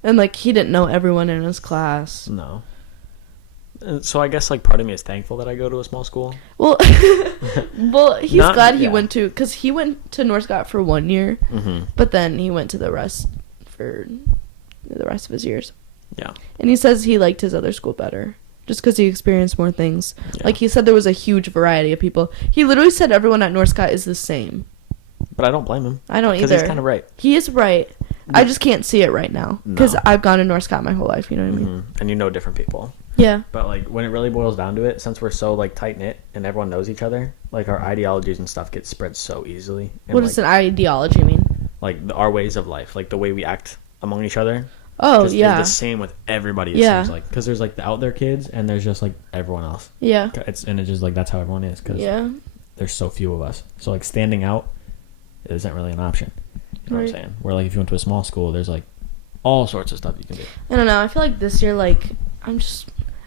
And, like, he didn't know everyone in his class. No. So I guess, like, part of me is thankful that I go to a small school. Well, he's glad he went to... Because he went to Northcott for 1 year. Mm-hmm. But then he went to the rest for the rest of his years. Yeah. And he says he liked his other school better. Just because he experienced more things. Yeah. Like, he said there was a huge variety of people. He literally said everyone at Northcott is the same. But I don't blame him. I don't either. Because he's kind of right. He is right. I just can't see it right now. Because I've gone to Northcott my whole life, you know what I mean? And you know different people. Yeah. But, like, when it really boils down to it, since we're so, like, tight-knit and everyone knows each other, like, our ideologies and stuff get spread so easily. And, what does an ideology mean? Like, our ways of life. Like, the way we act among each other. Oh, yeah. It's the same with everybody, it seems like. Because there's, like, the out there kids, and there's just, like, everyone else. Yeah. It's just, like, that's how everyone is. Because there's so few of us. So, like, standing out isn't really an option. You know what I'm saying? Where, like, if you went to a small school, there's, like, all sorts of stuff you can do. I don't know. I feel like this year, like,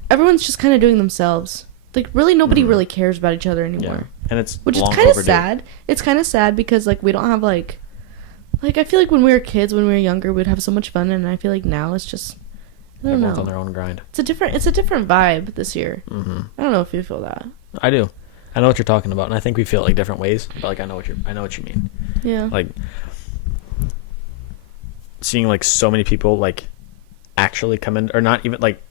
everyone's just kind of doing themselves. Like, really, nobody really cares about each other anymore. Yeah. And it's which is kind of sad. It's kind of sad because, like, we don't have, like, I feel like when we were kids, when we were younger, we'd have so much fun, and I feel like now it's just, I don't know. Everyone's on their own grind. It's a different vibe this year. Mm-hmm. I don't know if you feel that. I do. I know what you're talking about, and I think we feel it, like, different ways, but, like, I know what you mean. Yeah. Like, seeing, like, so many people, like, actually come in, or not even, like,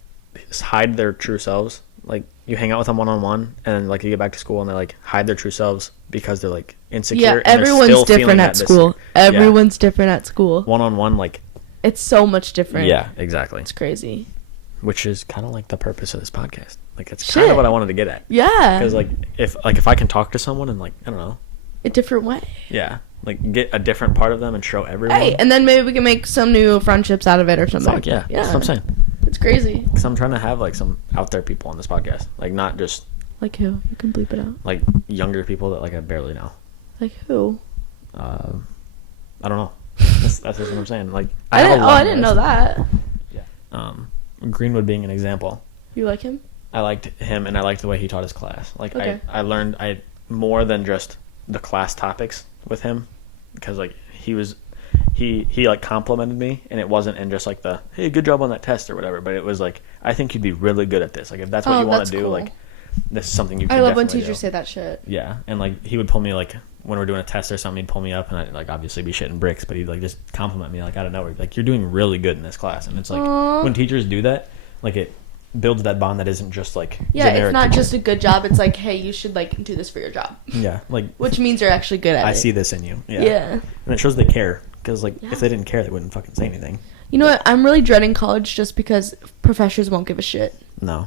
hide their true selves. Like, you hang out with them one-on-one, and then, like, you get back to school, and they, like, hide their true selves because they're, like, insecure. Yeah, everyone's different at school. Everyone's different at school. One-on-one, like... It's so much different. Yeah, exactly. It's crazy. Which is kind of, like, the purpose of this podcast. Like, it's kind of what I wanted to get at. Yeah. Because, like, if I can talk to someone and, like, I don't know... A different way. Yeah. Like, get a different part of them and show everyone. Hey, and then maybe we can make some new friendships out of it or something. Fuck yeah. That's what I'm saying. It's crazy. Because I'm trying to have, like, some out there people on this podcast. Like, not just... Like who? You can bleep it out. Like, younger people that, like, I barely know. Like who? I don't know. That's just what I'm saying. Like, I didn't know that. Yeah. Greenwood being an example. You like him? I liked him, and I liked the way he taught his class. Like, okay. I learned more than just the class topics with him. Because, like, he like, complimented me, and it wasn't in just, like, the, hey, good job on that test or whatever, but it was, like, I think you'd be really good at this. Like, if that's what you want to do, cool. Like, this is something you can definitely do. I love when teachers say that shit. Yeah, and, like, he would pull me, like, when we're doing a test or something, he'd pull me up, and I'd, like, obviously be shitting bricks, but he'd, like, just compliment me, like, out of nowhere. Like, you're doing really good in this class. And it's, like, aww. When teachers do that, like, it builds that bond that isn't just, like, generic. It's not just a good job. It's like, hey, you should, like, do this for your job. Yeah, like... Which means you're actually good at it. I see this in you. Yeah. And it shows they care. Because, like, if they didn't care, they wouldn't fucking say anything. You know what? I'm really dreading college just because professors won't give a shit. No.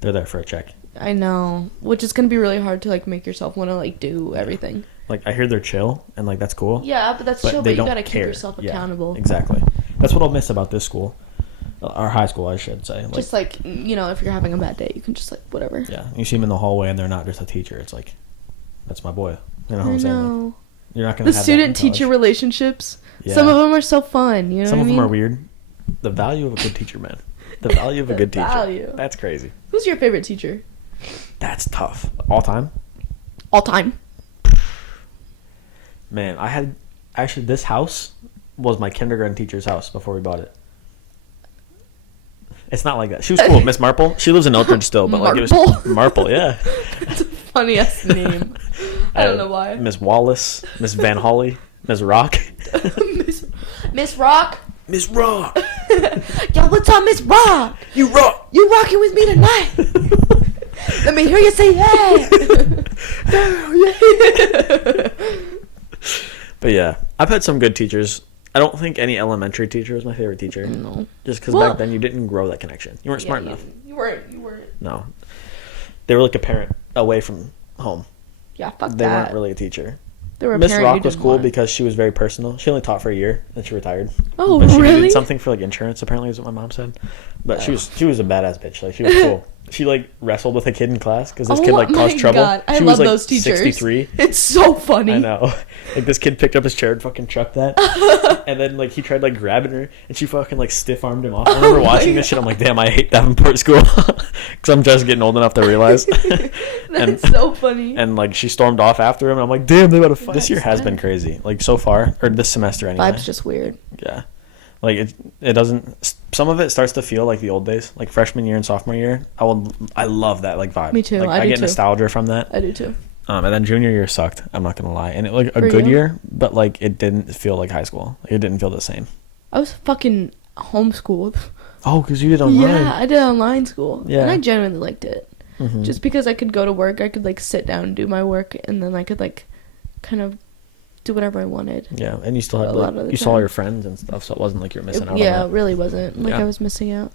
They're there for a check. I know. Which is going to be really hard to, like, make yourself want to, like, do everything. Like, I hear they're chill, and, like, that's cool. Yeah, but that's chill, but you got to keep yourself accountable. Exactly. That's what I'll miss about this school. Our high school, I should say. Like, just, like, you know, if you're having a bad day, you can just, like, whatever. Yeah. You see them in the hallway, and they're not just a teacher. It's like, that's my boy. You know what I'm saying? Like, you're not going to have student-teacher relationships. Yeah. Some of them are so fun, you know Some what I mean? of them are weird. The value of a good teacher, man. The value of a good teacher. Value. That's crazy. Who's your favorite teacher? That's tough. All time? All time. Man, I had... Actually, this house was my kindergarten teacher's house before we bought it. It's not like that. She was cool. Miss Marple. She lives in Elkridge still, but like it was Marple, yeah. That's a funny-ass name. I don't know why. Miss Wallace, Miss Van Holly, Miss Rock. Miss Rock? Miss Rock. Yo, what's up, Miss Rock? You rock. You rocking with me tonight? Let me hear you say that. But yeah, I've had some good teachers. I don't think any elementary teacher was my favorite teacher. No. Just because back then you didn't grow that connection. You weren't smart enough. You weren't. No. They were like a parent away from home. Yeah, fuck They that. weren't really a teacher. They were a Miss parent Rock you was didn't cool want. because she was very personal. She only taught for a year, then she retired. Oh, but she really? did something for like insurance, apparently, is what my mom said. But she was a badass bitch. Like, she was cool. She like wrestled with a kid in class because this kid like caused trouble. God. I she love was like those teachers. 63. It's so funny. I know. Like, this kid picked up his chair and fucking chucked that, and then like he tried like grabbing her, and she fucking like stiff armed him off. I remember watching this shit. I'm like, damn, I hate Davenport School because I'm just getting old enough to realize. That's so funny. And like she stormed off after him, and I'm like, damn, they about to. This year has been Vibes. crazy. Like so far, or this semester anyway. Vibes just weird. Yeah. Like it doesn't. Some of it starts to feel like the old days, like freshman year and sophomore year. I love that like vibe. Me too. Like, I do get too. nostalgia from that. I do too. And then junior year sucked. I'm not gonna lie, and it like a For good you? year, but like it didn't feel like high school. It didn't feel the same. I was fucking homeschooled. Oh, because you did online. Yeah, I did online school. Yeah. And I genuinely liked it. Mhm. Just because I could go to work, I could like sit down and do my work, and then I could like kind of do whatever I wanted. Yeah, and you still had A lot of like the you saw all time. your friends and stuff, so it wasn't like you were missing out. Yeah, on it that. really wasn't. Like Yeah. I was missing out.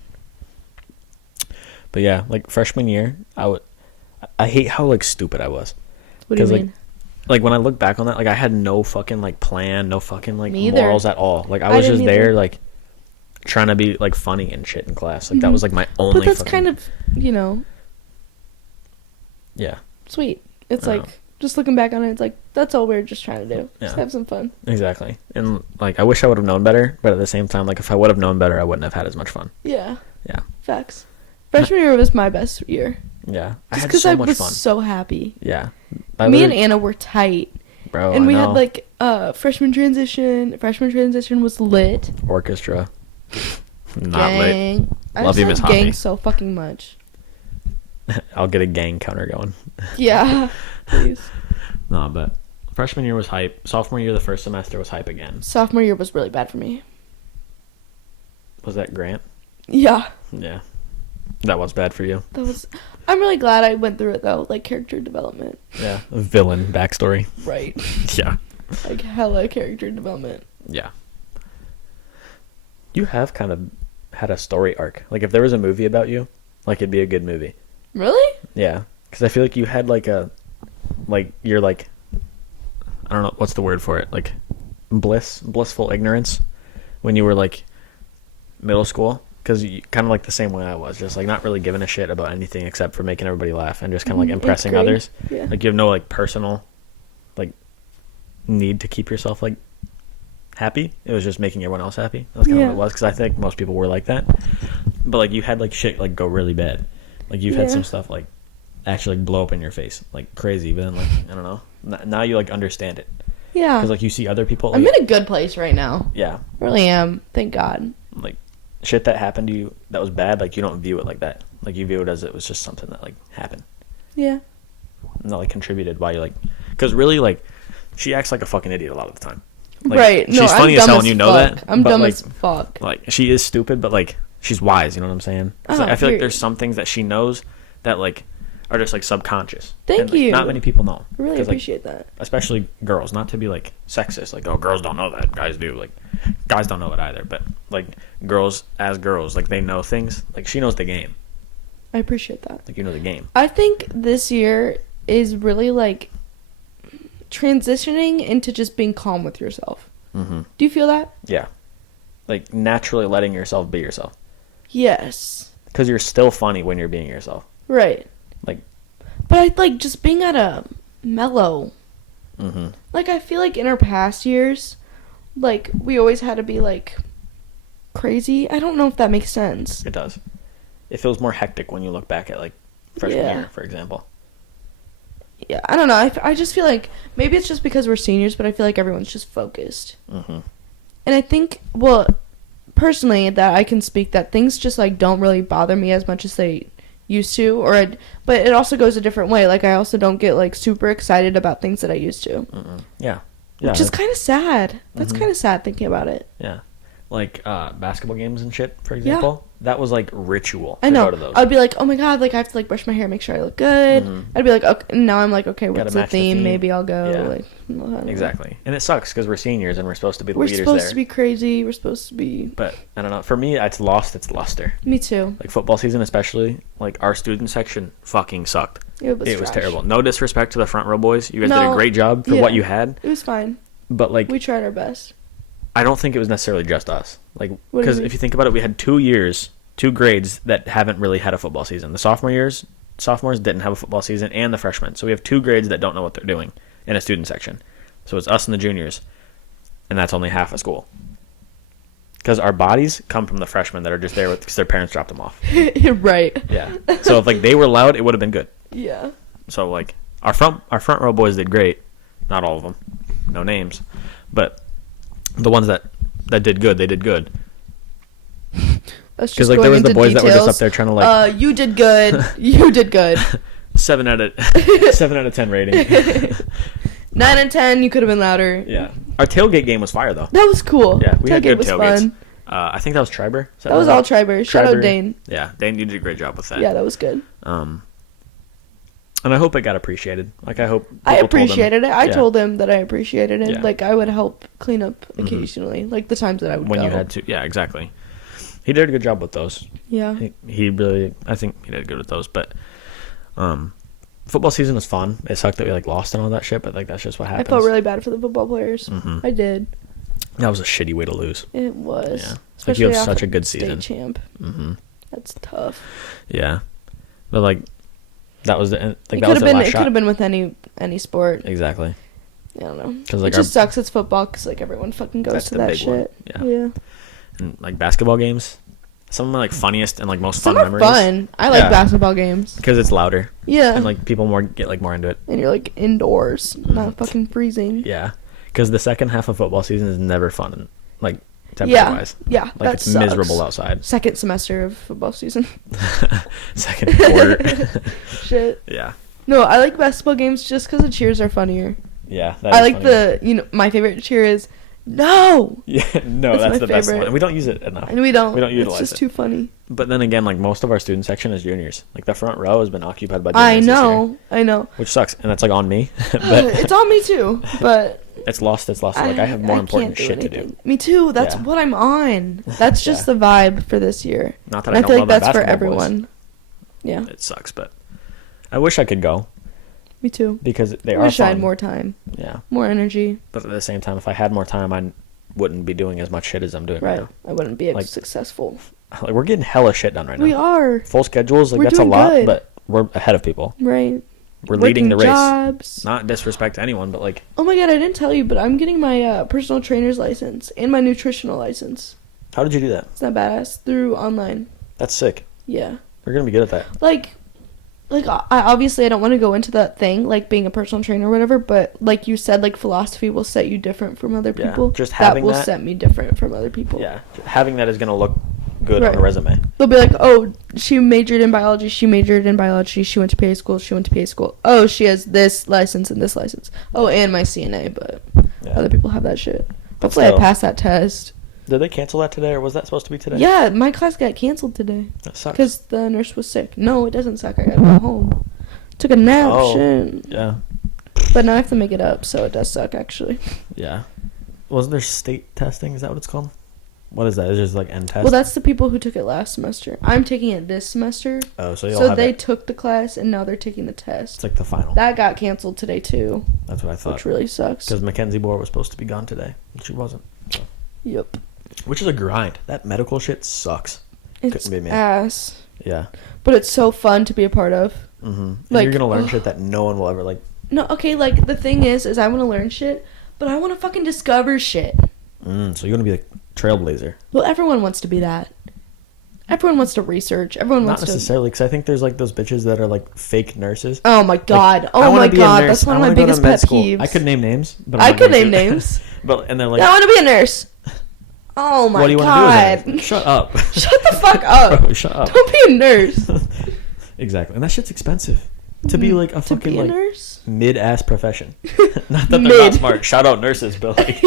But yeah, like freshman year, I hate how like stupid I was. What do you 'Cause, like, mean? Like when I look back on that, like I had no fucking like plan, no fucking like Me either. morals at all. Like I I was just didn't there either. like trying to be like funny and shit in class. Like that was like my only. But that's fucking, kind of, yeah, sweet. It's I like, know. just looking back on it, it's like, that's all we're just trying to do. Just Yeah. have some fun. exactly. And like I wish I would have known better, but at the same time, like if I would have known better, I wouldn't have had as much fun. Yeah. Yeah, Facts. Freshman year was my best year. yeah. I Just had because so I much was fun. so happy. Yeah, Me and Anna were tight. bro, And I we know. had like freshman transition. Freshman transition was lit. orchestra. Not late. Gang. I Love just you, Miss love gang Hoppy. so fucking much. I'll get a gang counter going. Yeah. Please. No, but freshman year was hype. Sophomore year, the first semester was hype again. Sophomore year was really bad for me. Was that Grant? Yeah. Yeah, that was bad for you. I'm really glad I went through it though, like character development. Yeah, villain backstory. Right. Yeah, Like hella character development. yeah. You have kind of had a story arc. Like if there was a movie about you, like it'd be a good movie. Really? Yeah, because I feel like you had like you're like, I don't know what's the word for it, like blissful ignorance when you were like middle school. Because you kind of like the same way I was, just like not really giving a shit about anything except for making everybody laugh and just kind of like Mhm, impressing eighth grade. others. Yeah. Like you have no like personal like need to keep yourself like happy. It was just making everyone else happy. That's kind of Yeah. what it was, because I think most people were like that. But like you had like shit like go really bad. Like you've had Yeah. some stuff like actually like blow up in your face like crazy. But then like I don't know. Now you like understand it Yeah. because like you see other people. Like, I'm in a good place right now. yeah, Really am. Thank God. like shit that happened to you that was bad. Like you don't view it like that. Like you view it as it was just something that like happened. Yeah. And that like contributed why you like, because really like she acts like a fucking idiot a lot of the time. Like, Right. No, she's I'm funny as dumb hell as and you know fuck. that. I'm but, dumb like, as fuck. Like she is stupid, but like she's wise. You know what I'm saying? 'Cause, like, Oh, I feel like period. there's some things that she knows that like are just like subconscious. Thank and, like, you. Not many people know. I really 'Cause, like, appreciate that. especially girls. Not to be like sexist. Like oh, girls don't know that. Guys do. Like guys don't know it either. But like girls as girls, like they know things. Like she knows the game. I appreciate that. Like you know the game. I think this year is really like transitioning into just being calm with yourself. Mm-hmm. Do you feel that? Yeah. Like naturally letting yourself be yourself. Yes. Because you're still funny when you're being yourself. Right. Like, But I like just being at a mellow. mm-hmm. Like I feel like in our past years, like we always had to be like crazy. I don't know if that makes sense. It does. It feels more hectic when you look back at like freshman Yeah. year, for example. Yeah, I don't know. I just feel like maybe it's just because we're seniors, but I feel like everyone's just focused. Mm-hmm. And I think, well, personally, that I can speak that things just like don't really bother me as much as they used to, but it also goes a different way. Like I also don't get like super excited about things that I used to, Mm-mm. Yeah. Yeah. which is kind of sad. That's Mhm. kind of sad thinking about it. Yeah. like basketball games and shit, for example, that was like ritual to I know. go to those. I'd be like, oh my god, like I have to like brush my hair, make sure I look good. I'd be like, okay. Now I'm like, okay, what's the theme? Maybe I'll go. Yeah. Like, Exactly. And it sucks because we're seniors and we're supposed to be the we're leaders there. supposed to be crazy. We're supposed to be. But I don't know. For me, it's lost its luster. Me too. Like football season, especially, like our student section fucking sucked. It was terrible. No disrespect to the front row boys. You guys did a great job for what you had. It was fine. But like, we tried our best. I don't think it was necessarily just us. Like, What do you because mean? if you think about it, we had 2 grades that haven't really had a football season. The sophomores didn't have a football season, and the freshmen. So we have 2 grades that don't know what they're doing in a student section. So it's us and the juniors, and that's only half a school. Because our bodies come from the freshmen that are just there because their parents dropped them off. Right. Yeah. So if like they were loud, it would have been good. Yeah. So like our front row boys did great. Not all of them, no names, but the ones that did good, they did good. Because like there was the boys that were just up there trying to like. You did good. You did good. 7 out of 10 rating. 9 and 10. You could have been louder. Yeah. Our tailgate game was fire though. That was cool. Yeah, we had good was tailgates. Fun. I think that was Triber. That was all Triber. Shout out Dane. Yeah, Dane, you did a great job with that. Yeah, that was good. And I hope it got appreciated. Like I hope I appreciated it. I Yeah. told him that I appreciated it. Yeah. Like I would help clean up occasionally, like the times that I would when go. you had to. Yeah, exactly. He did a good job with those. Yeah. He really, I think he did good with those. But football season was fun. It sucked that we like lost and all that shit, but like that's just what happens. I felt really bad for the football players. I did. That was a shitty way to lose. It was. Yeah. Especially Like you have after such a good state season. champ. That's tough. Yeah, but like that was the like It that was the last It shot. could have been with any sport. Exactly. I don't know. 'Cause, like, it just sucks. It's football because like everyone fucking goes That's to the that big shit. one. Yeah. And like basketball games, some of my like funniest and like most Some fun are memories. fun. I like basketball games. Because it's louder. Yeah. And like people get more into it. And you're like indoors, not fucking freezing. Yeah. Because the second half of football season is never fun. Like temperature wise. Yeah. Like that it's sucks. miserable outside. Second semester of football season. Second quarter. Shit. Yeah. No, I like basketball games just because the cheers are funnier. Yeah. I like my favorite cheer is no. Yeah. No, that's my the best favorite. one. And we don't use it enough. And we don't utilize It's just too funny. But then again, like most of our student section is juniors. Like the front row has been occupied by juniors. I know. Which sucks, and that's like on me. But It's on me too, but it's lost. Like I have more important shit to do. Me too. That's Yeah. what I'm on. That's just the vibe for this year. Not that And I I feel don't like love that's for basketball boys. everyone. Yeah. It sucks, but I wish I could go Me too. because they I are wish I fun. had more time, Yeah, more energy. but at the same time, if I had more time, I wouldn't be doing as much shit as I'm doing right, Right. I wouldn't be Like, successful. now. Like we're getting hella shit done right now. We are. Full schedules, like We're that's a doing lot, good. but we're ahead of people. Right. We're leading the Working race. jobs. Not disrespect to anyone, but like, Oh my god, I didn't tell you, but I'm getting my personal trainer's license and my nutritional license. how did you do that? It's not badass. Through online. That's sick. Yeah. We're gonna be good at that. Like I obviously I don't want to go into that thing, like being a personal trainer or whatever, but like you said, like philosophy will set you different from other Yeah, people. just that having will that- set me different from other people. Yeah, having that is gonna look good on Right. a resume. They'll be like, oh, she majored in biology, she went to PA school, oh, she has this license and this license. Oh, and my CNA, but Yeah. other people have that shit. But Hopefully still. I pass that test. Did they cancel that today, or was that supposed to be today? Yeah, my class got canceled today That sucks. because the nurse was sick. No, it doesn't suck. I gotta go home. Took a nap, Oh. shit. Yeah. But now I have to make it up, so it does suck, actually. Yeah. Wasn't there state testing? Is that what it's called? What is that? It's just like end test? Well, that's the people who took it last semester. I'm taking it this semester. Oh, so you'll So have they it. took the class, and now they're taking the test. It's like the final. That got canceled today, too, That's what I thought. which really sucks. Because Mackenzie Bohr was supposed to be gone today, and she wasn't. So. Yep. Which is a grind. That medical shit sucks. It's Couldn't be me. ass. Yeah. But it's so fun to be a part of. Mm-hmm. Like, You're gonna learn shit that no one will ever like. No, okay, like, the thing is I want to learn shit, but I want to fucking discover shit. So you're gonna be a trailblazer. Well, everyone wants to be that. Everyone wants to research. Everyone Not wants to... necessarily, because I think there's like those bitches that are like fake nurses. Oh, my God. I Oh, wanna my be a God. nurse. That's one I of my wanna go to biggest med pet school. peeves. I could name names, but I'm I not could going name to. names. But and they're like, I want to be a nurse. Oh, my what do you God. want to do with it? Shut up. Shut the fuck up. Bro, shut up. Don't be a nurse. Exactly, and that shit's expensive. to be like a to fucking be a like nurse? mid-ass profession. Not that they're not smart. Shout out nurses, but like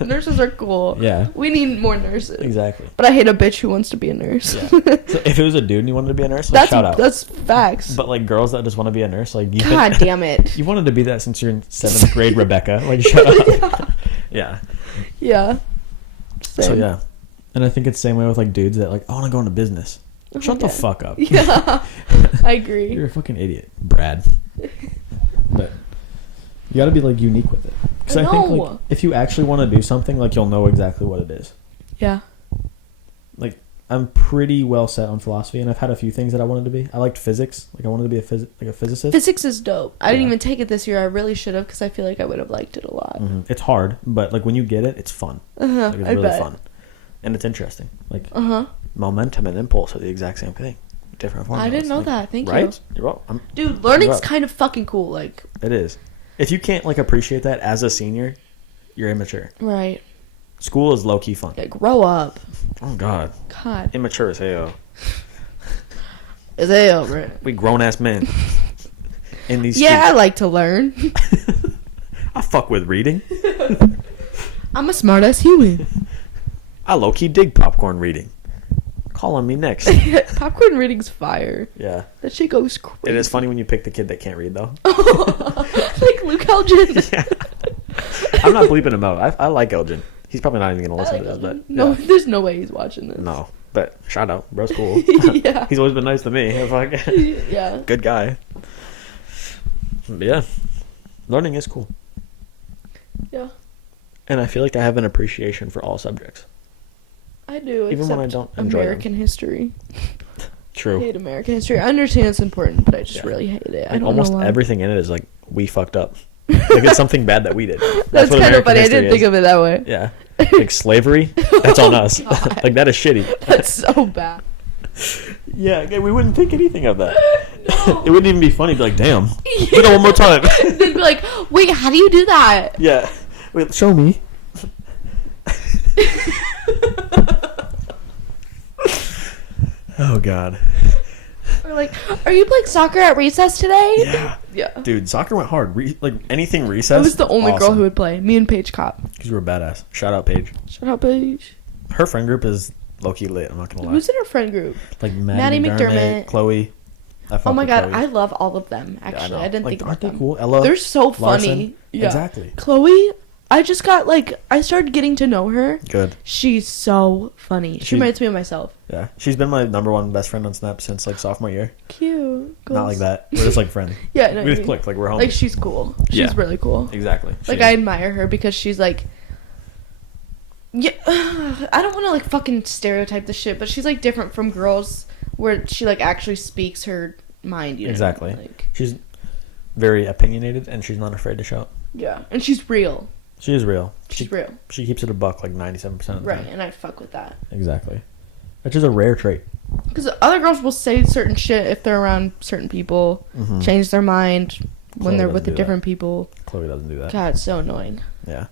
nurses are cool. Yeah. We need more nurses. Exactly. But I hate a bitch who wants to be a nurse. Yeah. So if it was a dude and you wanted to be a nurse, like, shout out. That's facts. But like girls that just want to be a nurse, like God damn it. You wanted to be that since you're in 7th grade, Rebecca. Like shut up. Yeah. Yeah. So Same. yeah. And I think it's the same way with like dudes that like, I want to go into business. Oh Shut the fuck up. Yeah. I agree. You're a fucking idiot, Brad. But you got to be like unique with it. Because I think like if you actually want to do something, like you'll know exactly what it is. Yeah. Like I'm pretty well set on philosophy, and I've had a few things that I wanted to be. I liked physics. Like I wanted to be a physicist. Physics is dope. I didn't even take it this year. I really should have because I feel like I would have liked it a lot. Mm-hmm. It's hard, but like when you get it, it's fun. Like, it's really fun, and it's interesting. Like momentum and impulse are the exact same thing. Different formulas. I didn't know that. Thank you. Right? You're welcome. Dude, learning's kind of fucking cool. Like it is. If you can't like appreciate that as a senior, you're immature. Right. School is low key fun. Yeah, grow up. Oh God. Immature as hell. Is hell, right? We grown ass men. In these. Yeah, I like to learn. I fuck with reading. I'm a smart ass human. I low key dig popcorn reading. Call on me next. Popcorn reading's fire. Yeah. That shit goes crazy. It is funny when you pick the kid that can't read though. Like Luke Elgin. Yeah. I'm not bleeping him out. I like Elgin. He's probably not even gonna listen to this, but no, there's no way he's watching this. No, but shout out, bro's cool. Yeah. He's always been nice to me. Like, yeah. Good guy. But yeah, learning is cool. Yeah. And I feel like I have an appreciation for all subjects. I do, even when I don't enjoy American history. True. I hate American history. I understand it's important, but I just really hate it. Like, I don't almost know why. Everything in it is like we fucked up. Like it's something bad that we did. That's kind of funny. I didn't think of it that way. Yeah. Like slavery, that's on us. Like that is shitty. That's so bad. Yeah, we wouldn't think anything of that. No. It wouldn't even be funny. Be like, damn. Do it one more time. They'd be like, wait, how do you do that? Yeah. Wait, show me. Oh God. Or like, are you playing soccer at recess today? Yeah. Yeah. Dude, soccer went hard. Like anything recess. I was the only girl who would play. Me and Paige Kopp. Because you were a badass. Shout out Paige. Shout out Paige. Her friend group is low-key lit. I'm not gonna lie. Who's in her friend group? Like Maddie McDermott, Chloe. Oh my God, I love all of them. Actually, I didn't think about them. Aren't they cool? Ella. They're so funny. Larson. Yeah. Exactly. Chloe, I just got I started getting to know her. Good. She's so funny. She reminds me of myself. Yeah, she's been my number one best friend on Snap since like sophomore year. Cute. Not like that. We're just like friends. Yeah, no, we just clicked. Like we're homies. Like she's cool. She's really cool. Exactly. Like I admire her because she's like. Yeah, I don't want to like fucking stereotype the shit, but she's like different from girls where she like actually speaks her mind. You know? Exactly. Like, she's very opinionated and she's not afraid to show it. Yeah, and she's real. She is real. She's real. She keeps it a buck like 97% of the time. Right, and I fuck with that. Exactly. Which is a rare trait. Because other girls will say certain shit if they're around certain people, change their mind when they're with the different people. Chloe doesn't do that. God, it's so annoying. Yeah.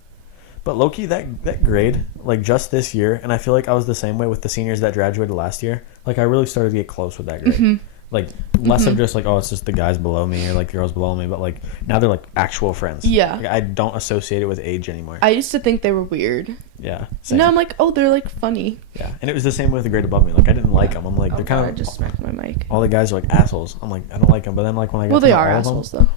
But low-key, that grade, like just this year, and I feel like I was the same way with the seniors that graduated last year, like I really started to get close with that grade. Mm-hmm. Like less of just like, oh, it's just the guys below me or like the girls below me, but like now they're like actual friends. Yeah. Like, I don't associate it with age anymore. I used to think they were weird. Yeah. Same. Now I'm like, oh, they're like funny. Yeah. And it was the same with the grade above me. Like I didn't like them. I'm like, they're kind of. I just smacked my mic. All the guys are like assholes. I'm like, I don't like them. But then like when I got they are assholes though.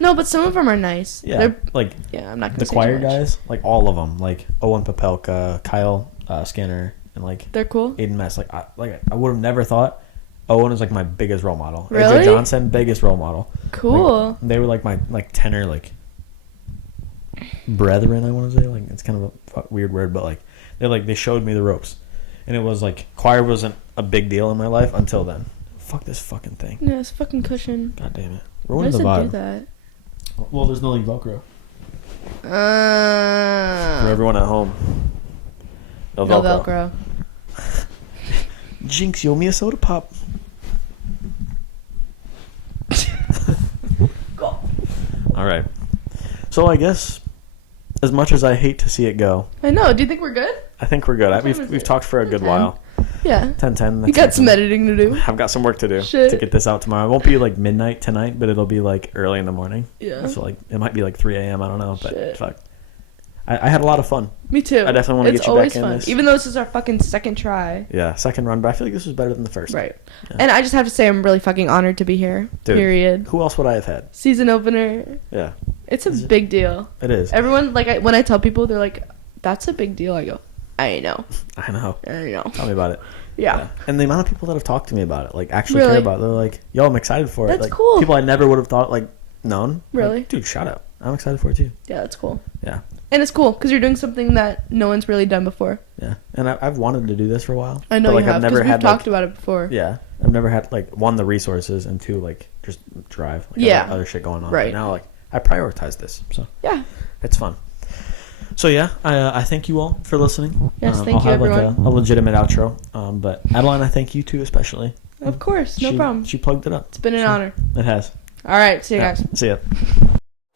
No, but some of them are nice. Yeah. They're, like yeah, I'm not gonna the say choir too much. guys, like all of them, like Owen Papelka, Kyle Skinner, and like they're cool. Aiden Mess. Like I would have never thought Owen is like my biggest role model. Really? AJ Johnson, biggest role model. Cool. Like, they were like my tenor like brethren. I want to say like it's kind of a weird word, but like they showed me the ropes, and it was like choir wasn't a big deal in my life until then. Fuck this fucking thing. Yeah, it's fucking cushion. God damn it. Why Ruining does the it vibe. do that? Well, there's no like Velcro. For everyone at home. No Velcro. Jinx, you owe me a soda pop. Go. All right. So I guess, as much as I hate to see it go, I know. Do you think we're good? I think we're good. We've talked for a good while. Yeah. 10:10. You got some editing to do. I've got some work to do Shit. to get this out tomorrow. It won't be like midnight tonight, but it'll be like early in the morning. Yeah. So like it might be like 3 a.m. I don't know, but Shit. fuck. I had a lot of fun. Me too. I definitely want to get you back in this. Even though this is our fucking second try. Yeah, second run, but I feel like this was better than the first. Right. Yeah. And I just have to say I'm really fucking honored to be here. Dude, period. Who else would I have had? Season opener. Yeah. It's a big deal. It is. Everyone, like, when I tell people, they're like, that's a big deal. I go, I know. I know. I know. Tell me about it. Yeah. And the amount of people that have talked to me about it, like, actually Really? care about it. They're like, yo, I'm excited for it. That's like, cool. People I never would have thought, like, known. Really? Like, dude, shout out. I'm excited for it, too. Yeah, that's cool. Yeah. And it's cool because you're doing something that no one's really done before. Yeah. And I've wanted to do this for a while. I know but, like, you have, I've never because we've had, talked like, about it before. Yeah. I've never had, like, one, the resources, and two, like, just drive. Like, Yeah. other shit going on. Right. But now, like, I prioritize this. So, Yeah. it's fun. So, yeah, I thank you all for listening. Yes, thank I'll you, have, everyone. like, a legitimate outro. But, Adeline, I thank you, too, especially. Of course. No problem. She plugged it up. It's been an honor. It has. All right. See you guys. See ya.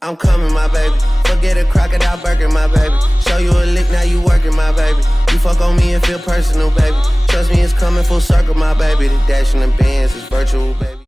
I'm coming, my baby. Forget a crocodile burger, my baby. Show you a lick, now you working, my baby. You fuck on me and feel personal, baby. Trust me, it's coming full circle, my baby. The dash in the bands is virtual, baby.